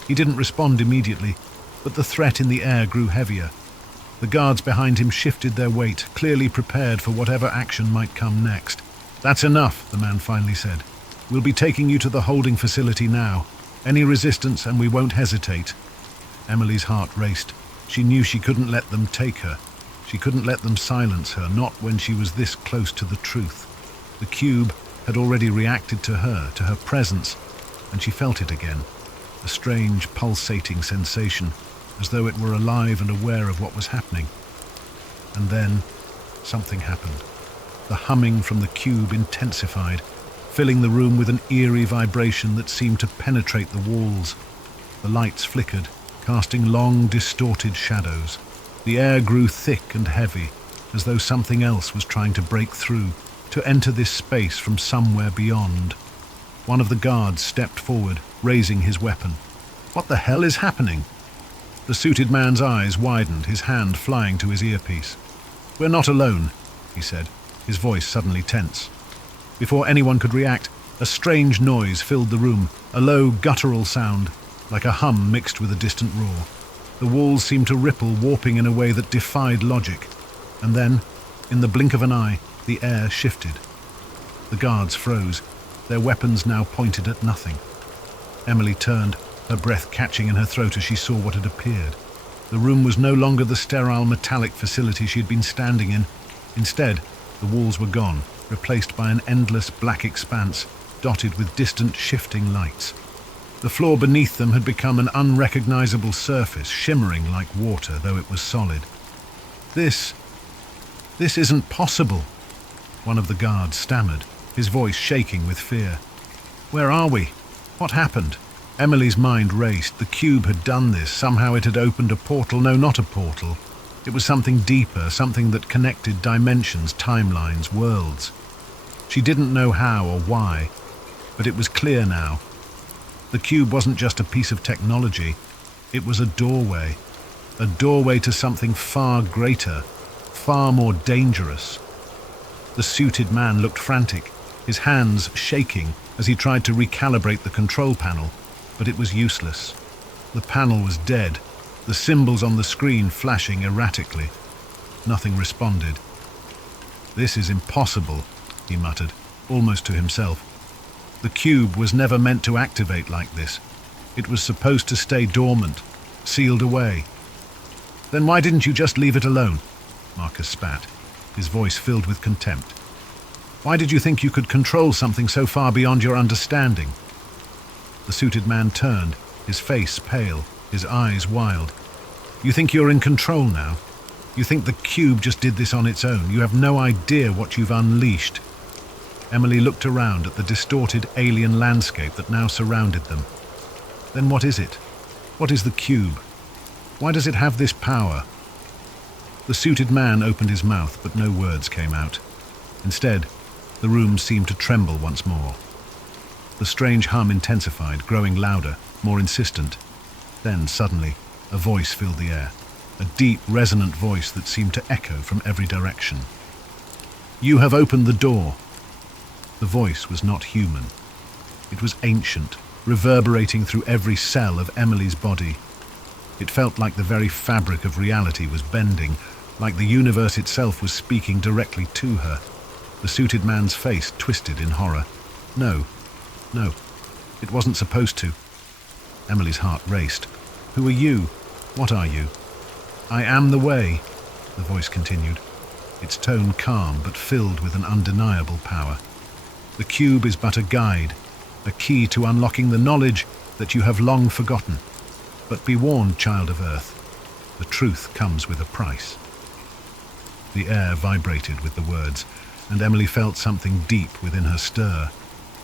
He didn't respond immediately, but the threat in the air grew heavier. The guards behind him shifted their weight, clearly prepared for whatever action might come next. "That's enough," the man finally said. "We'll be taking you to the holding facility now. Any resistance and we won't hesitate." Emily's heart raced. She knew she couldn't let them take her. She couldn't let them silence her, not when she was this close to the truth. The cube had already reacted to her presence, and she felt it again. A strange, pulsating sensation, as though it were alive and aware of what was happening. And then, something happened. The humming from the cube intensified, filling the room with an eerie vibration that seemed to penetrate the walls. The lights flickered, casting long, distorted shadows. The air grew thick and heavy, as though something else was trying to break through, to enter this space from somewhere beyond. One of the guards stepped forward, raising his weapon. "What the hell is happening?" The suited man's eyes widened, his hand flying to his earpiece. "We're not alone," he said, his voice suddenly tense. Before anyone could react, a strange noise filled the room, a low, guttural sound, like a hum mixed with a distant roar. The walls seemed to ripple, warping in a way that defied logic. And then, in the blink of an eye, the air shifted. The guards froze, their weapons now pointed at nothing. Emily turned, her breath catching in her throat as she saw what had appeared. The room was no longer the sterile metallic facility she had been standing in. Instead, the walls were gone, replaced by an endless black expanse, dotted with distant, shifting lights. The floor beneath them had become an unrecognizable surface, shimmering like water, though it was solid. This isn't possible," one of the guards stammered, his voice shaking with fear. "Where are we? What happened?" Emily's mind raced. The cube had done this. Somehow it had opened a portal. No, not a portal. It was something deeper, something that connected dimensions, timelines, worlds. She didn't know how or why, but it was clear now. The cube wasn't just a piece of technology. It was a doorway to something far greater, far more dangerous. The suited man looked frantic, his hands shaking as he tried to recalibrate the control panel, but it was useless. The panel was dead, the symbols on the screen flashing erratically. Nothing responded. "This is impossible," he muttered, almost to himself. The cube was never meant to activate like this. It was supposed to stay dormant, sealed away. Then why didn't you just leave it alone? Marcus spat, his voice filled with contempt. Why did you think you could control something so far beyond your understanding? The suited man turned, his face pale, his eyes wild. You think you're in control now? You think the cube just did this on its own? You have no idea what you've unleashed. Emily looked around at the distorted alien landscape that now surrounded them. Then what is it? What is the cube? Why does it have this power? The suited man opened his mouth, but no words came out. Instead, the room seemed to tremble once more. The strange hum intensified, growing louder, more insistent. Then, suddenly, a voice filled the air, a deep, resonant voice that seemed to echo from every direction. You have opened the door. The voice was not human. It was ancient, reverberating through every cell of Emily's body. It felt like the very fabric of reality was bending, like the universe itself was speaking directly to her. The suited man's face twisted in horror. No, it wasn't supposed to. Emily's heart raced. Who are you? What are you? I am the way, the voice continued, its tone calm but filled with an undeniable power. The cube is but a guide, a key to unlocking the knowledge that you have long forgotten. But be warned, child of Earth, the truth comes with a price. The air vibrated with the words, and Emily felt something deep within her stir.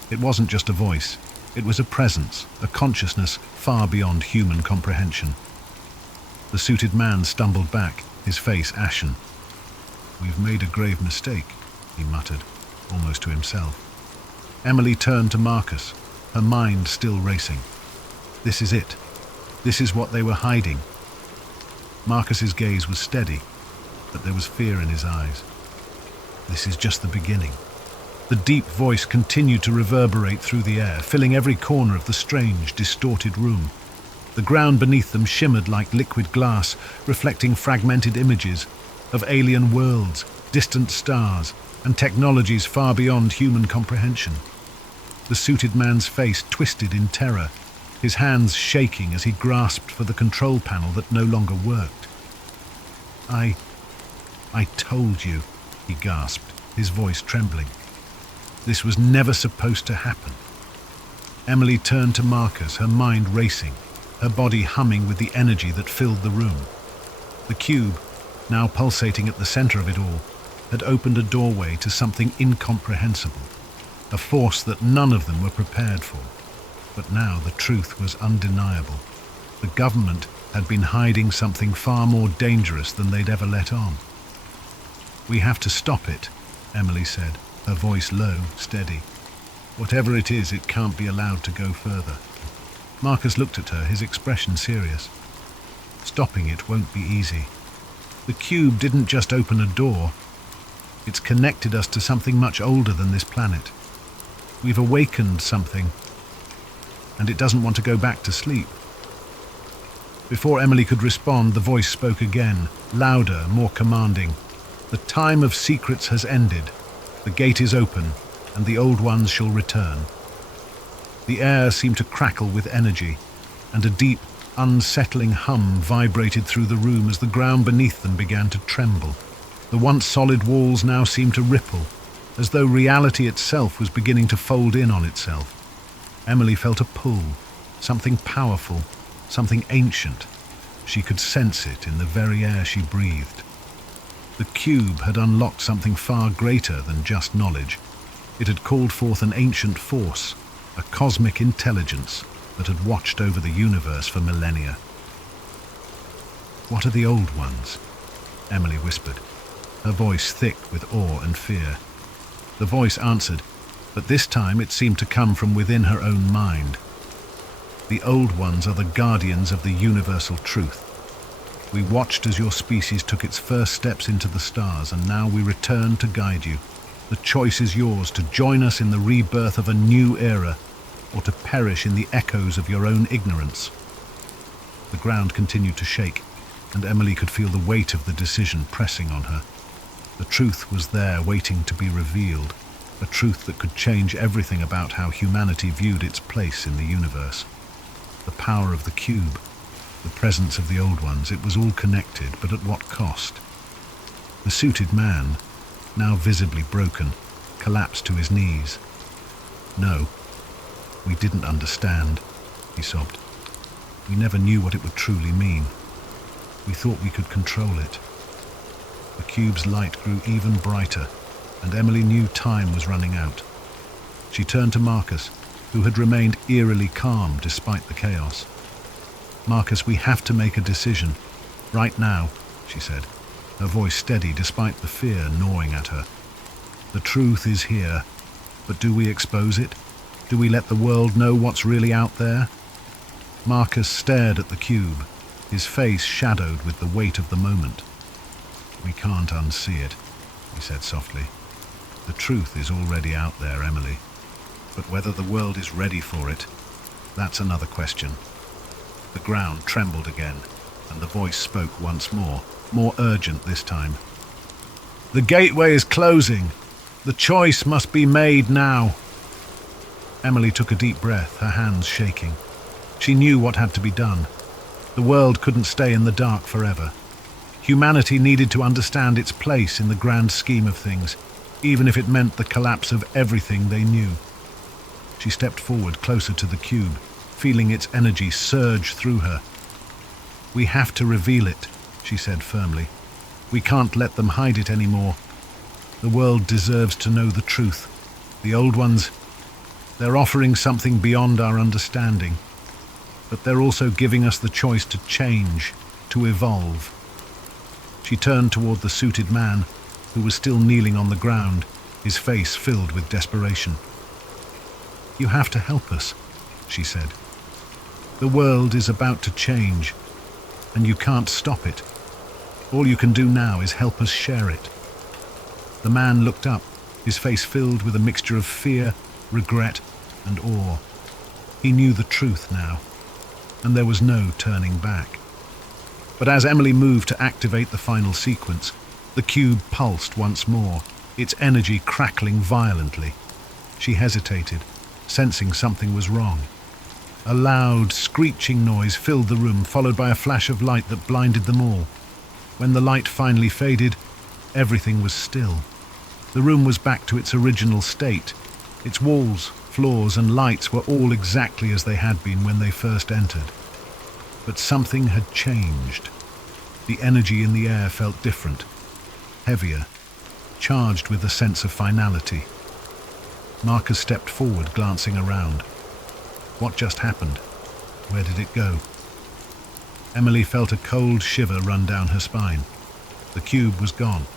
It wasn't just a voice, it was a presence, a consciousness far beyond human comprehension. The suited man stumbled back, his face ashen. We've made a grave mistake, he muttered, almost to himself. Emily turned to Marcus, her mind still racing. This is it. This is what they were hiding. Marcus's gaze was steady, but there was fear in his eyes. This is just the beginning. The deep voice continued to reverberate through the air, filling every corner of the strange, distorted room. The ground beneath them shimmered like liquid glass, reflecting fragmented images of alien worlds, distant stars, and technologies far beyond human comprehension. The suited man's face twisted in terror, his hands shaking as he grasped for the control panel that no longer worked. I told you, he gasped, his voice trembling. This was never supposed to happen. Emily turned to Marcus, her mind racing, her body humming with the energy that filled the room. The cube, now pulsating at the center of it all, had opened a doorway to something incomprehensible, a force that none of them were prepared for. But now the truth was undeniable. The government had been hiding something far more dangerous than they'd ever let on. We have to stop it, Emily said, her voice low, steady. Whatever it is, it can't be allowed to go further. Marcus looked at her, his expression serious. Stopping it won't be easy. The cube didn't just open a door. It's connected us to something much older than this planet. We've awakened something, and it doesn't want to go back to sleep. Before Emily could respond, the voice spoke again, louder, more commanding. The time of secrets has ended. The gate is open, and the old ones shall return. The air seemed to crackle with energy, and a deep, unsettling hum vibrated through the room as the ground beneath them began to tremble. The once solid walls now seemed to ripple, as though reality itself was beginning to fold in on itself. Emily felt a pull, something powerful, something ancient. She could sense it in the very air she breathed. The cube had unlocked something far greater than just knowledge. It had called forth an ancient force, a cosmic intelligence that had watched over the universe for millennia. What are the old ones? Emily whispered, her voice thick with awe and fear. The voice answered, but this time it seemed to come from within her own mind. The old ones are the guardians of the universal truth. We watched as your species took its first steps into the stars, and now we return to guide you. The choice is yours, to join us in the rebirth of a new era, or to perish in the echoes of your own ignorance. The ground continued to shake, and Emily could feel the weight of the decision pressing on her. The truth was there, waiting to be revealed, a truth that could change everything about how humanity viewed its place in the universe. The power of the cube, The presence of the old ones, it was all connected, but at what cost? The suited man, now visibly broken, collapsed to his knees. "No, we didn't understand," he sobbed. "We never knew what it would truly mean. We thought we could control it." The cube's light grew even brighter, and Emily knew time was running out. She turned to Marcus, who had remained eerily calm despite the chaos. "Marcus, we have to make a decision. Right now," she said, her voice steady despite the fear gnawing at her. "The truth is here, but do we expose it? Do we let the world know what's really out there?" Marcus stared at the cube, his face shadowed with the weight of the moment. "We can't unsee it," he said softly. "The truth is already out there, Emily. But whether the world is ready for it, that's another question." The ground trembled again, and the voice spoke once more urgent this time. "The gateway is closing. The choice must be made now." Emily took a deep breath, her hands shaking. She knew what had to be done. The world couldn't stay in the dark forever. Humanity needed to understand its place in the grand scheme of things, even if it meant the collapse of everything they knew. She stepped forward closer to the cube, feeling its energy surge through her. "We have to reveal it," she said firmly. "We can't let them hide it anymore. The world deserves to know the truth. The old ones, they're offering something beyond our understanding. But they're also giving us the choice to change, to evolve." She turned toward the suited man, who was still kneeling on the ground, his face filled with desperation. "You have to help us," she said. "The world is about to change, and you can't stop it. All you can do now is help us share it." The man looked up, his face filled with a mixture of fear, regret, and awe. He knew the truth now, and there was no turning back. But as Emily moved to activate the final sequence, the cube pulsed once more, its energy crackling violently. She hesitated, sensing something was wrong. A loud, screeching noise filled the room, followed by a flash of light that blinded them all. When the light finally faded, everything was still. The room was back to its original state. Its walls, floors, and lights were all exactly as they had been when they first entered. But something had changed. The energy in the air felt different, heavier, charged with a sense of finality. Marcus stepped forward, glancing around. What just happened? Where did it go? Emily felt a cold shiver run down her spine. The cube was gone,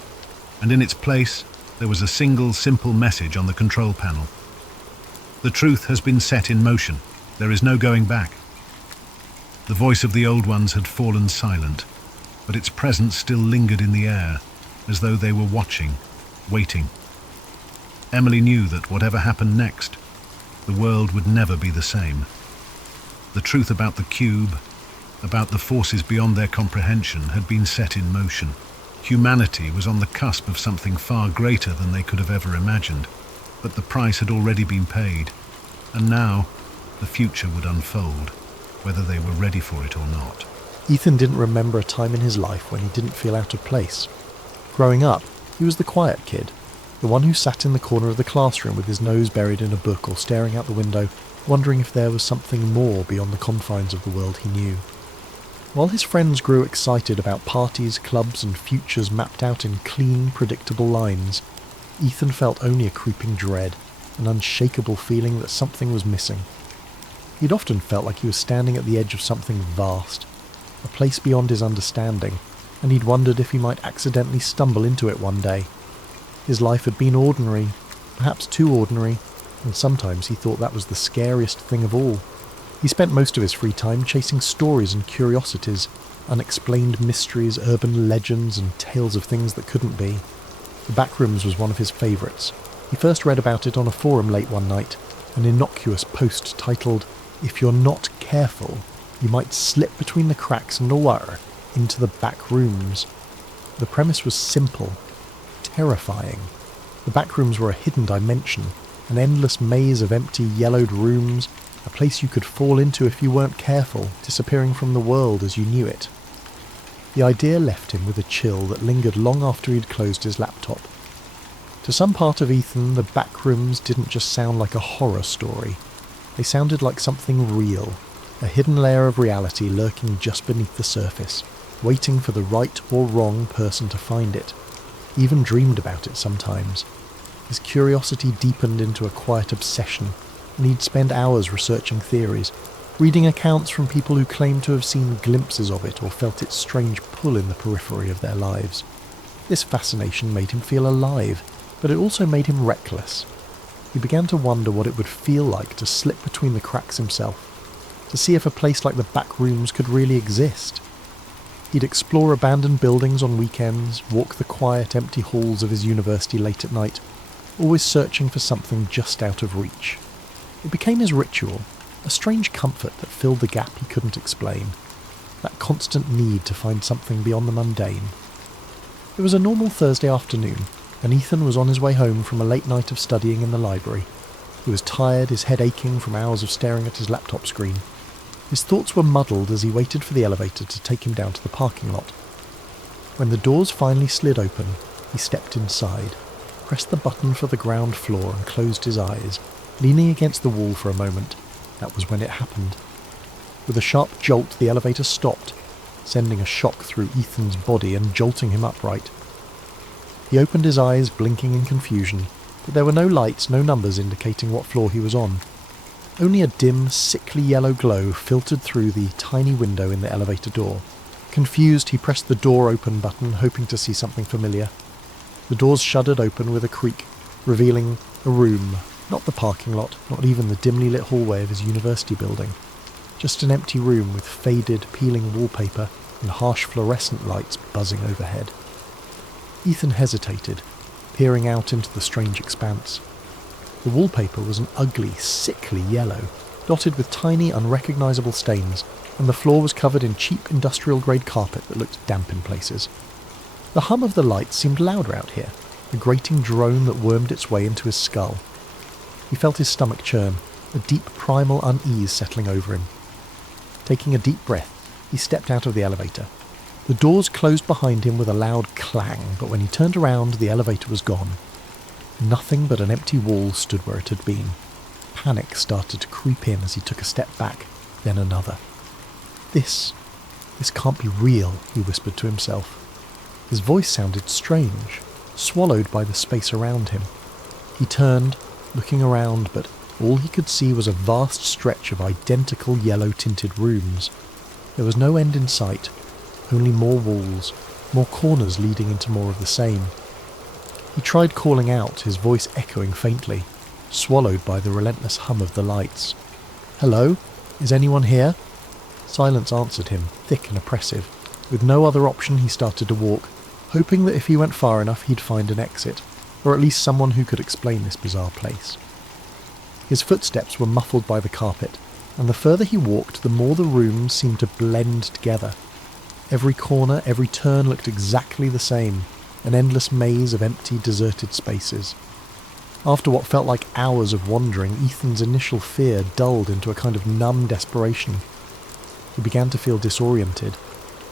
and in its place there was a single, simple message on the control panel. "The truth has been set in motion. There is no going back." The voice of the old ones had fallen silent, but its presence still lingered in the air, as though they were watching, waiting. Emily knew that whatever happened next, the world would never be the same. The truth about the cube, about the forces beyond their comprehension, had been set in motion. Humanity was on the cusp of something far greater than they could have ever imagined, but the price had already been paid, and now the future would unfold, whether they were ready for it or not. Ethan didn't remember a time in his life when he didn't feel out of place. Growing up, he was the quiet kid, the one who sat in the corner of the classroom with his nose buried in a book or staring out the window, wondering if there was something more beyond the confines of the world he knew. While his friends grew excited about parties, clubs, and futures mapped out in clean, predictable lines, Ethan felt only a creeping dread, an unshakable feeling that something was missing. He'd often felt like he was standing at the edge of something vast, a place beyond his understanding, and he'd wondered if he might accidentally stumble into it one day. His life had been ordinary, perhaps too ordinary, and sometimes he thought that was the scariest thing of all. He spent most of his free time chasing stories and curiosities, unexplained mysteries, urban legends, and tales of things that couldn't be. The Backrooms was one of his favourites. He first read about it on a forum late one night, an innocuous post titled, "If you're not careful, you might slip between the cracks in the water into the back rooms." The premise was simple, terrifying. The back rooms were a hidden dimension, an endless maze of empty, yellowed rooms, a place you could fall into if you weren't careful, disappearing from the world as you knew it. The idea left him with a chill that lingered long after he'd closed his laptop. To some part of Ethan, the backrooms didn't just sound like a horror story. They sounded like something real, a hidden layer of reality lurking just beneath the surface, waiting for the right or wrong person to find it. He even dreamed about it sometimes. His curiosity deepened into a quiet obsession, and he'd spend hours researching theories, reading accounts from people who claimed to have seen glimpses of it or felt its strange pull in the periphery of their lives. This fascination made him feel alive, but it also made him reckless. He began to wonder what it would feel like to slip between the cracks himself, to see if a place like the back rooms could really exist. He'd explore abandoned buildings on weekends, walk the quiet, empty halls of his university late at night, always searching for something just out of reach. It became his ritual, a strange comfort that filled the gap he couldn't explain, that constant need to find something beyond the mundane. It was a normal Thursday afternoon, and Ethan was on his way home from a late night of studying in the library. He was tired, his head aching from hours of staring at his laptop screen. His thoughts were muddled as he waited for the elevator to take him down to the parking lot. When the doors finally slid open, he stepped inside, pressed the button for the ground floor and closed his eyes, leaning against the wall for a moment. That was when it happened. With a sharp jolt, the elevator stopped, sending a shock through Ethan's body and jolting him upright. He opened his eyes, blinking in confusion, but there were no lights, no numbers indicating what floor he was on. Only a dim, sickly yellow glow filtered through the tiny window in the elevator door. Confused, he pressed the door open button, hoping to see something familiar. The doors shuddered open with a creak, revealing a room, not the parking lot, not even the dimly lit hallway of his university building. Just an empty room with faded, peeling wallpaper and harsh fluorescent lights buzzing overhead. Ethan hesitated, peering out into the strange expanse. The wallpaper was an ugly, sickly yellow, dotted with tiny, unrecognisable stains, and the floor was covered in cheap industrial-grade carpet that looked damp in places. The hum of the lights seemed louder out here, a grating drone that wormed its way into his skull. He felt his stomach churn, a deep primal unease settling over him. Taking a deep breath, he stepped out of the elevator. The doors closed behind him with a loud clang, but when he turned around, the elevator was gone. Nothing but an empty wall stood where it had been. Panic started to creep in as he took a step back, then another. This can't be real, he whispered to himself. His voice sounded strange, swallowed by the space around him. He turned, looking around, but all he could see was a vast stretch of identical yellow-tinted rooms. There was no end in sight, only more walls, more corners leading into more of the same. He tried calling out, his voice echoing faintly, swallowed by the relentless hum of the lights. "Hello? Is anyone here?" Silence answered him, thick and oppressive. With no other option, he started to walk, hoping that if he went far enough he'd find an exit, or at least someone who could explain this bizarre place. His footsteps were muffled by the carpet, and the further he walked, the more the rooms seemed to blend together. Every corner, every turn looked exactly the same, an endless maze of empty, deserted spaces. After what felt like hours of wandering, Ethan's initial fear dulled into a kind of numb desperation. He began to feel disoriented,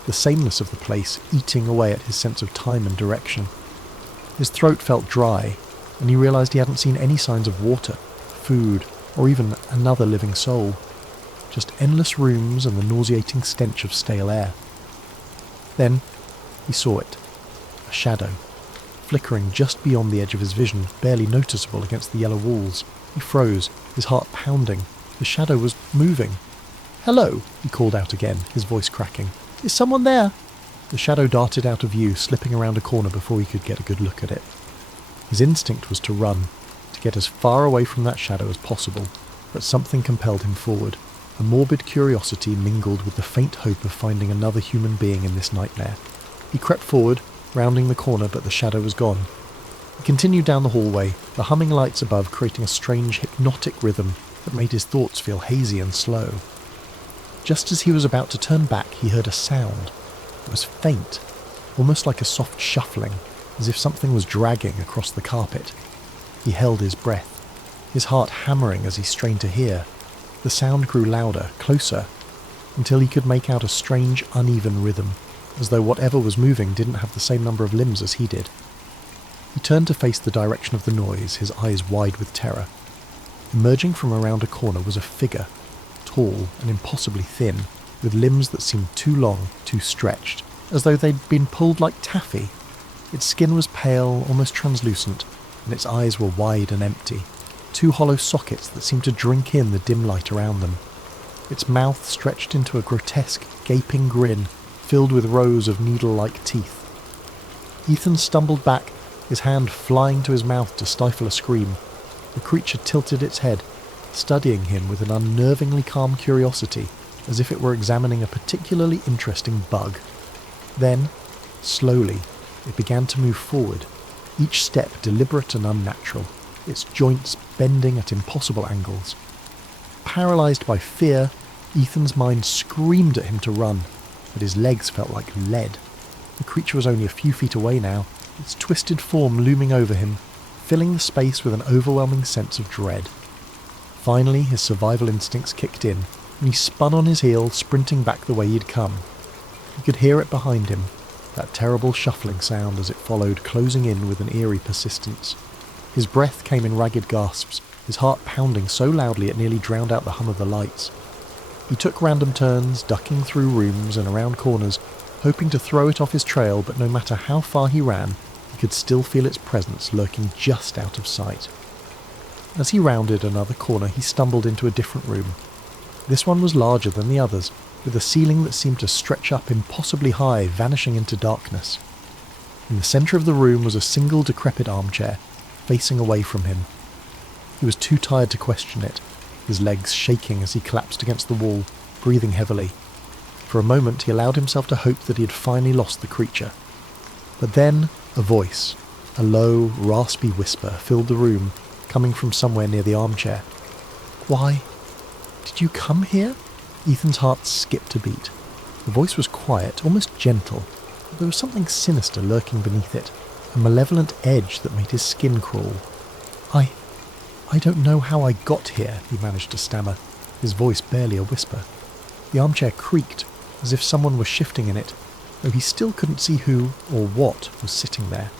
the sameness of the place eating away at his sense of time and direction. His throat felt dry, and he realised he hadn't seen any signs of water, food, or even another living soul. Just endless rooms and the nauseating stench of stale air. Then he saw it. A shadow, flickering just beyond the edge of his vision, barely noticeable against the yellow walls. He froze, his heart pounding. The shadow was moving. "Hello," he called out again, his voice cracking. "Is someone there?" The shadow darted out of view, slipping around a corner before he could get a good look at it. His instinct was to run, to get as far away from that shadow as possible, but something compelled him forward. A morbid curiosity mingled with the faint hope of finding another human being in this nightmare. He crept forward, rounding the corner, but the shadow was gone. He continued down the hallway, the humming lights above creating a strange hypnotic rhythm that made his thoughts feel hazy and slow. Just as he was about to turn back, he heard a sound. It was faint, almost like a soft shuffling, as if something was dragging across the carpet. He held his breath, his heart hammering as he strained to hear. The sound grew louder, closer, until he could make out a strange, uneven rhythm, as though whatever was moving didn't have the same number of limbs as he did. He turned to face the direction of the noise, his eyes wide with terror. Emerging from around a corner was a figure, tall and impossibly thin, with limbs that seemed too long, too stretched, as though they'd been pulled like taffy. Its skin was pale, almost translucent, and its eyes were wide and empty, two hollow sockets that seemed to drink in the dim light around them. Its mouth stretched into a grotesque, gaping grin, filled with rows of needle-like teeth. Ethan stumbled back, his hand flying to his mouth to stifle a scream. The creature tilted its head, studying him with an unnervingly calm curiosity, as if it were examining a particularly interesting bug. Then, slowly, it began to move forward, each step deliberate and unnatural, its joints bending at impossible angles. Paralysed by fear, Ethan's mind screamed at him to run, but his legs felt like lead. The creature was only a few feet away now, its twisted form looming over him, filling the space with an overwhelming sense of dread. Finally, his survival instincts kicked in, and he spun on his heel, sprinting back the way he'd come. He could hear it behind him, that terrible shuffling sound as it followed, closing in with an eerie persistence. His breath came in ragged gasps, his heart pounding so loudly it nearly drowned out the hum of the lights. He took random turns, ducking through rooms and around corners, hoping to throw it off his trail, but no matter how far he ran, he could still feel its presence lurking just out of sight. As he rounded another corner, he stumbled into a different room. This one was larger than the others, with a ceiling that seemed to stretch up impossibly high, vanishing into darkness. In the centre of the room was a single decrepit armchair, facing away from him. He was too tired to question it, his legs shaking as he collapsed against the wall, breathing heavily. For a moment he allowed himself to hope that he had finally lost the creature. But then a voice, a low, raspy whisper, filled the room, coming from somewhere near the armchair. "Why, did you come here?" Ethan's heart skipped a beat. The voice was quiet, almost gentle, but there was something sinister lurking beneath it, a malevolent edge that made his skin crawl. I don't know how I got here," he managed to stammer, his voice barely a whisper. The armchair creaked, as if someone was shifting in it, though he still couldn't see who or what was sitting there.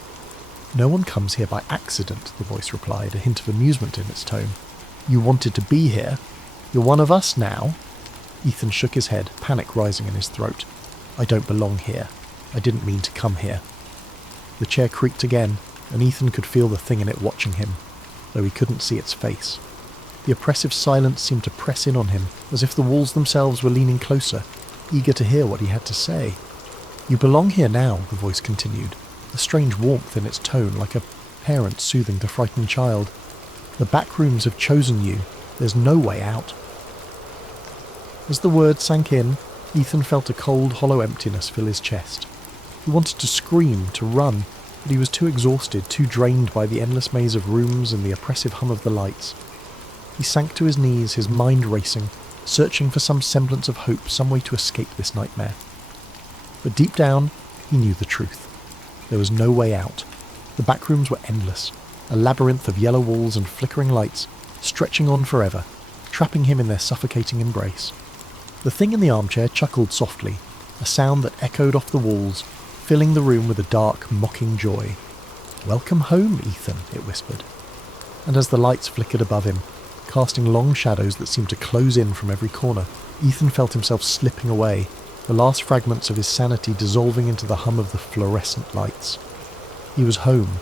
"No one comes here by accident," the voice replied, a hint of amusement in its tone. "You wanted to be here. You're one of us now." Ethan shook his head, panic rising in his throat. "I don't belong here. I didn't mean to come here." The chair creaked again, and Ethan could feel the thing in it watching him, though he couldn't see its face. The oppressive silence seemed to press in on him, as if the walls themselves were leaning closer, eager to hear what he had to say. "You belong here now," the voice continued, a strange warmth in its tone, like a parent soothing the frightened child. "The back rooms have chosen you. There's no way out." As the words sank in, Ethan felt a cold, hollow emptiness fill his chest. He wanted to scream, to run, but he was too exhausted, too drained by the endless maze of rooms and the oppressive hum of the lights. He sank to his knees, his mind racing, searching for some semblance of hope, some way to escape this nightmare. But deep down, he knew the truth. There was no way out. The back rooms were endless, a labyrinth of yellow walls and flickering lights, stretching on forever, trapping him in their suffocating embrace. The thing in the armchair chuckled softly, a sound that echoed off the walls, filling the room with a dark, mocking joy. "Welcome home, Ethan," it whispered. And as the lights flickered above him, casting long shadows that seemed to close in from every corner, Ethan felt himself slipping away, the last fragments of his sanity dissolving into the hum of the fluorescent lights. He was home.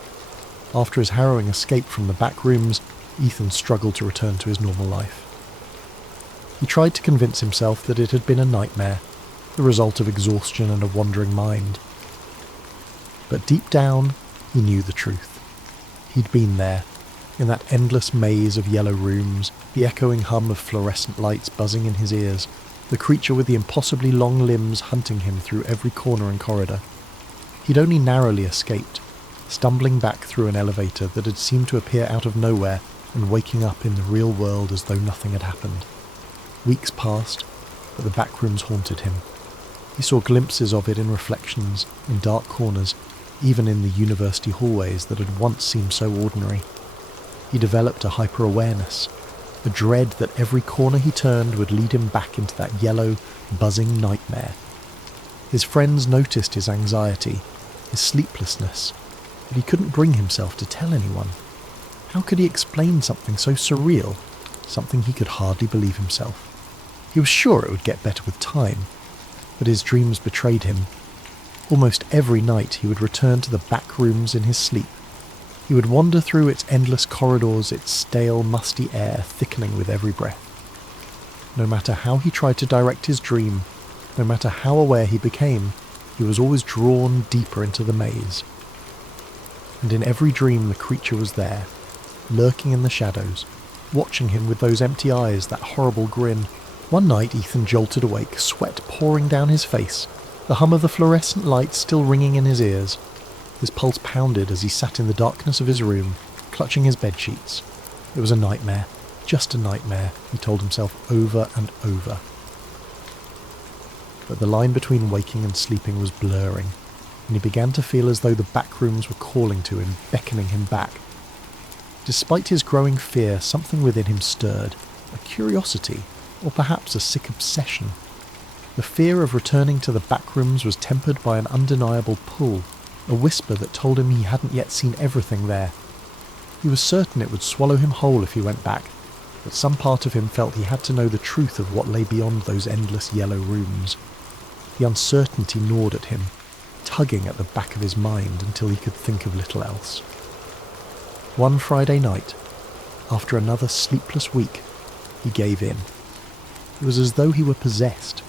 After his harrowing escape from the back rooms, Ethan struggled to return to his normal life. He tried to convince himself that it had been a nightmare, the result of exhaustion and a wandering mind. But deep down, he knew the truth. He'd been there, in that endless maze of yellow rooms, the echoing hum of fluorescent lights buzzing in his ears, the creature with the impossibly long limbs hunting him through every corner and corridor. He'd only narrowly escaped, stumbling back through an elevator that had seemed to appear out of nowhere and waking up in the real world as though nothing had happened. Weeks passed, but the back rooms haunted him. He saw glimpses of it in reflections, in dark corners, even in the university hallways that had once seemed so ordinary. He developed a hyper-awareness. a dread that every corner he turned would lead him back into that yellow, buzzing nightmare. His friends noticed his anxiety, his sleeplessness, but he couldn't bring himself to tell anyone. How could he explain something so surreal, something he could hardly believe himself? He was sure it would get better with time, but his dreams betrayed him. Almost every night he would return to the back rooms in his sleep. He would wander through its endless corridors, its stale, musty air thickening with every breath. No matter how he tried to direct his dream, no matter how aware he became, he was always drawn deeper into the maze. And in every dream the creature was there, lurking in the shadows, watching him with those empty eyes, that horrible grin. One night Ethan jolted awake, sweat pouring down his face, the hum of the fluorescent lights still ringing in his ears. His pulse pounded as he sat in the darkness of his room, clutching his bedsheets. It was a nightmare, just a nightmare, he told himself over and over. But the line between waking and sleeping was blurring, and he began to feel as though the back rooms were calling to him, beckoning him back. Despite his growing fear, something within him stirred, a curiosity, or perhaps a sick obsession. The fear of returning to the back rooms was tempered by an undeniable pull, a whisper that told him he hadn't yet seen everything there. He was certain it would swallow him whole if he went back, but some part of him felt he had to know the truth of what lay beyond those endless yellow rooms. The uncertainty gnawed at him, tugging at the back of his mind until he could think of little else. One Friday night, after another sleepless week, he gave in. It was as though he were possessed,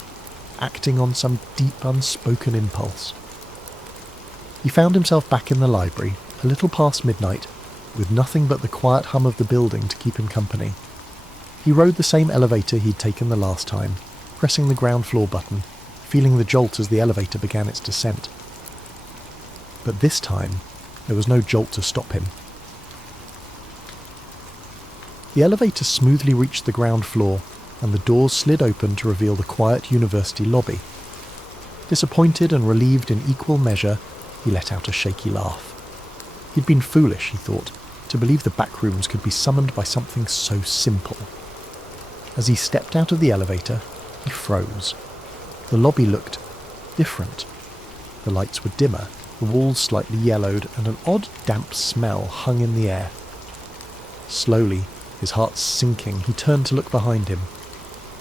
acting on some deep unspoken impulse. He found himself back in the library, a little past midnight, with nothing but the quiet hum of the building to keep him company. He rode the same elevator he'd taken the last time, pressing the ground floor button, feeling the jolt as the elevator began its descent. But this time, there was no jolt to stop him. The elevator smoothly reached the ground floor, and the doors slid open to reveal the quiet university lobby. Disappointed and relieved in equal measure, he let out a shaky laugh. He'd been foolish, he thought, to believe the back rooms could be summoned by something so simple. As he stepped out of the elevator, he froze. The lobby looked different. The lights were dimmer, the walls slightly yellowed, and an odd damp smell hung in the air. Slowly, his heart sinking, he turned to look behind him.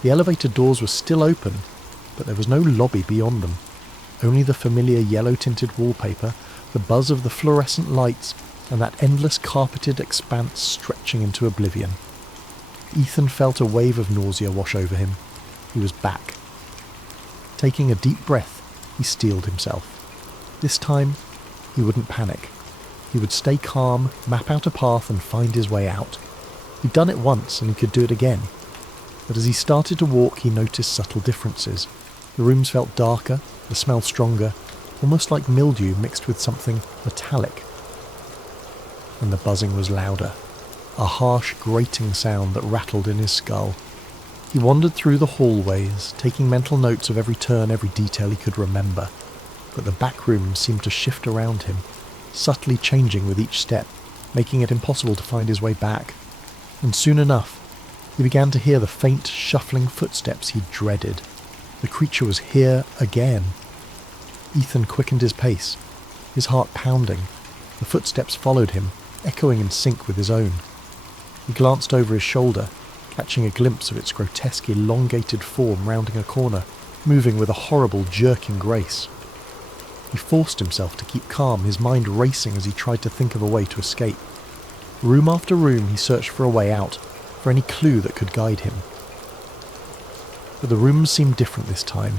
The elevator doors were still open, but there was no lobby beyond them. Only the familiar yellow-tinted wallpaper, the buzz of the fluorescent lights, and that endless carpeted expanse stretching into oblivion. Ethan felt a wave of nausea wash over him. He was back. Taking a deep breath, he steeled himself. This time, he wouldn't panic. He would stay calm, map out a path, and find his way out. He'd done it once, and he could do it again. But as he started to walk, he noticed subtle differences. The rooms felt darker, the smell stronger, almost like mildew mixed with something metallic. And the buzzing was louder, a harsh, grating sound that rattled in his skull. He wandered through the hallways, taking mental notes of every turn, every detail he could remember. But the back rooms seemed to shift around him, subtly changing with each step, making it impossible to find his way back. And soon enough, he began to hear the faint, shuffling footsteps he dreaded. The creature was here again. Ethan quickened his pace, his heart pounding. The footsteps followed him, echoing in sync with his own. He glanced over his shoulder, catching a glimpse of its grotesque, elongated form rounding a corner, moving with a horrible, jerking grace. He forced himself to keep calm, his mind racing as he tried to think of a way to escape. Room after room he searched for a way out, for any clue that could guide him. But the rooms seemed different this time,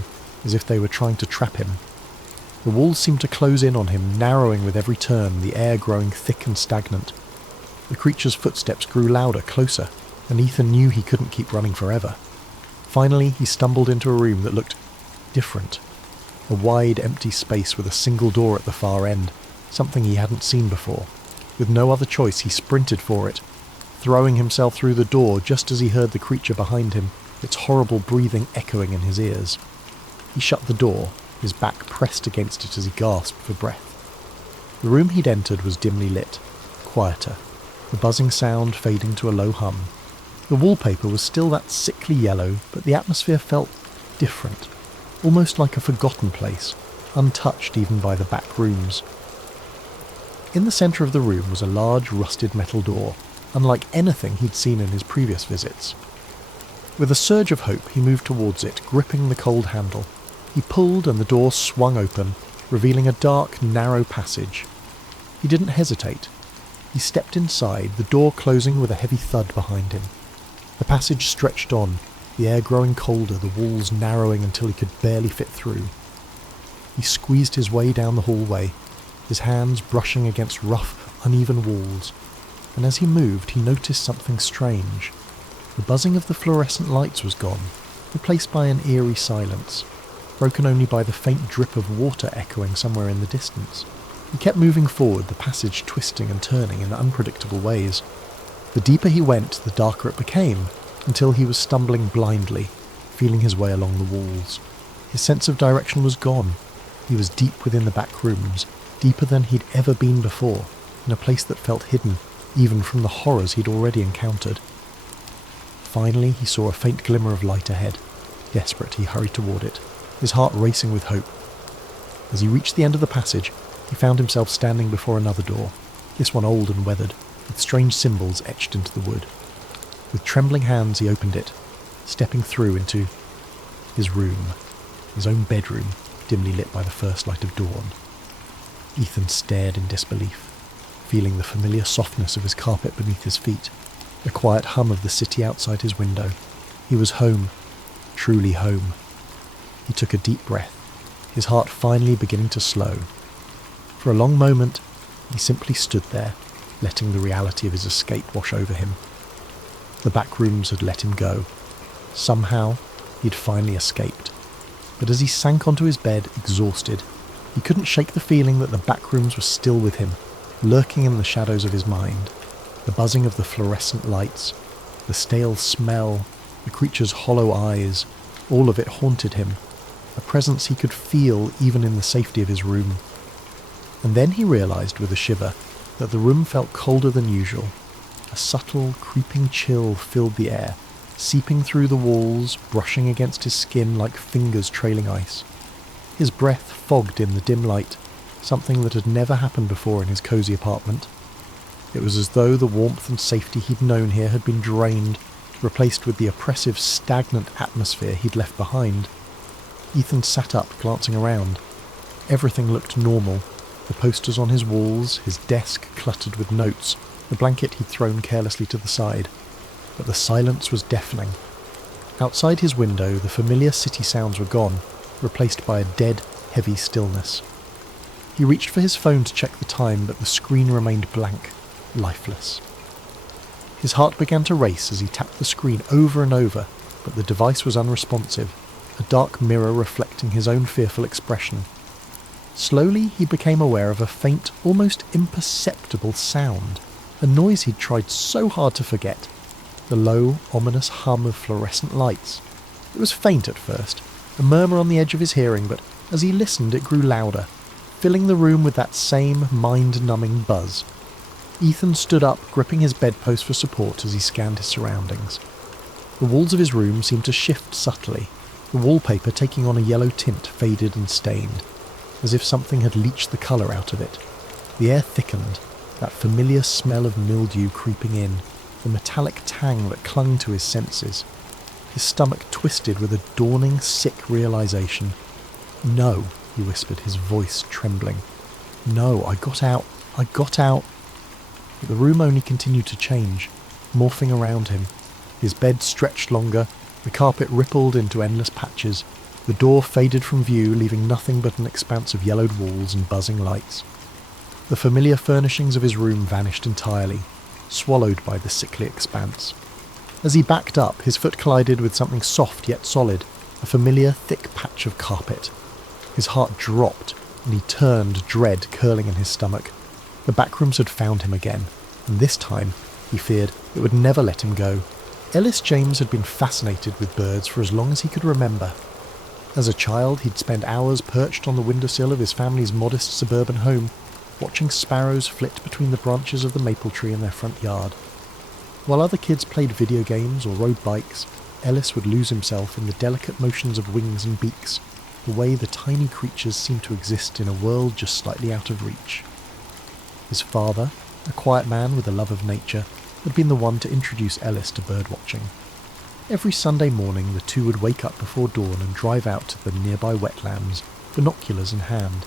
as if they were trying to trap him. The walls seemed to close in on him, narrowing with every turn, the air growing thick and stagnant. The creature's footsteps grew louder, closer, and Ethan knew he couldn't keep running forever. Finally, he stumbled into a room that looked different. A wide, empty space with a single door at the far end, something he hadn't seen before. With no other choice, he sprinted for it, throwing himself through the door just as he heard the creature behind him, its horrible breathing echoing in his ears. He shut the door, his back pressed against it as he gasped for breath. The room he'd entered was dimly lit, quieter, the buzzing sound fading to a low hum. The wallpaper was still that sickly yellow, but the atmosphere felt different, almost like a forgotten place, untouched even by the back rooms. In the centre of the room was a large rusted metal door, unlike anything he'd seen in his previous visits. With a surge of hope, he moved towards it, gripping the cold handle. He pulled and the door swung open, revealing a dark, narrow passage. He didn't hesitate. He stepped inside, the door closing with a heavy thud behind him. The passage stretched on, the air growing colder, the walls narrowing until he could barely fit through. He squeezed his way down the hallway, his hands brushing against rough, uneven walls, and as he moved he noticed something strange. The buzzing of the fluorescent lights was gone, replaced by an eerie silence, broken only by the faint drip of water echoing somewhere in the distance. He kept moving forward, the passage twisting and turning in unpredictable ways. The deeper he went, the darker it became, until he was stumbling blindly, feeling his way along the walls. His sense of direction was gone. He was deep within the back rooms, deeper than he'd ever been before, in a place that felt hidden, even from the horrors he'd already encountered. Finally, he saw a faint glimmer of light ahead. Desperate, he hurried toward it, his heart racing with hope. As he reached the end of the passage, he found himself standing before another door, this one old and weathered, with strange symbols etched into the wood. With trembling hands he opened it, stepping through into his room, his own bedroom, dimly lit by the first light of dawn. Ethan stared in disbelief, feeling the familiar softness of his carpet beneath his feet, the quiet hum of the city outside his window. He was home, truly home. He took a deep breath, his heart finally beginning to slow. For a long moment, he simply stood there, letting the reality of his escape wash over him. The back rooms had let him go. Somehow, he'd finally escaped. But as he sank onto his bed, exhausted, he couldn't shake the feeling that the back rooms were still with him, lurking in the shadows of his mind. The buzzing of the fluorescent lights, the stale smell, the creature's hollow eyes, all of it haunted him, a presence he could feel even in the safety of his room. And then he realised with a shiver that the room felt colder than usual. A subtle, creeping chill filled the air, seeping through the walls, brushing against his skin like fingers trailing ice. His breath fogged in the dim light, something that had never happened before in his cosy apartment. It was as though the warmth and safety he'd known here had been drained, replaced with the oppressive, stagnant atmosphere he'd left behind. Ethan sat up, glancing around. Everything looked normal. The posters on his walls, his desk cluttered with notes, the blanket he'd thrown carelessly to the side. But the silence was deafening. Outside his window, the familiar city sounds were gone, replaced by a dead, heavy stillness. He reached for his phone to check the time, but the screen remained blank, lifeless. His heart began to race as he tapped the screen over and over, but the device was unresponsive, a dark mirror reflecting his own fearful expression. Slowly he became aware of a faint, almost imperceptible sound, a noise he'd tried so hard to forget. The low, ominous hum of fluorescent lights. It was faint at first, a murmur on the edge of his hearing, but as he listened it grew louder, filling the room with that same mind-numbing buzz. Ethan stood up, gripping his bedpost for support as he scanned his surroundings. The walls of his room seemed to shift subtly, the wallpaper taking on a yellow tint, faded and stained, as if something had leached the colour out of it. The air thickened, that familiar smell of mildew creeping in, the metallic tang that clung to his senses. His stomach twisted with a dawning, sick realisation. "No," he whispered, his voice trembling. "No, I got out. But the room only continued to change, morphing around him. His bed stretched longer, the carpet rippled into endless patches, the door faded from view, leaving nothing but an expanse of yellowed walls and buzzing lights. The familiar furnishings of his room vanished entirely, swallowed by the sickly expanse. As he backed up, his foot collided with something soft yet solid, a familiar thick patch of carpet. His heart dropped, and he turned, dread curling in his stomach. The backrooms had found him again, and this time, he feared, it would never let him go. Ellis James had been fascinated with birds for as long as he could remember. As a child, he'd spend hours perched on the windowsill of his family's modest suburban home, watching sparrows flit between the branches of the maple tree in their front yard. While other kids played video games or rode bikes, Ellis would lose himself in the delicate motions of wings and beaks, the way the tiny creatures seemed to exist in a world just slightly out of reach. His father, a quiet man with a love of nature, had been the one to introduce Ellis to birdwatching. Every Sunday morning the two would wake up before dawn and drive out to the nearby wetlands, binoculars in hand.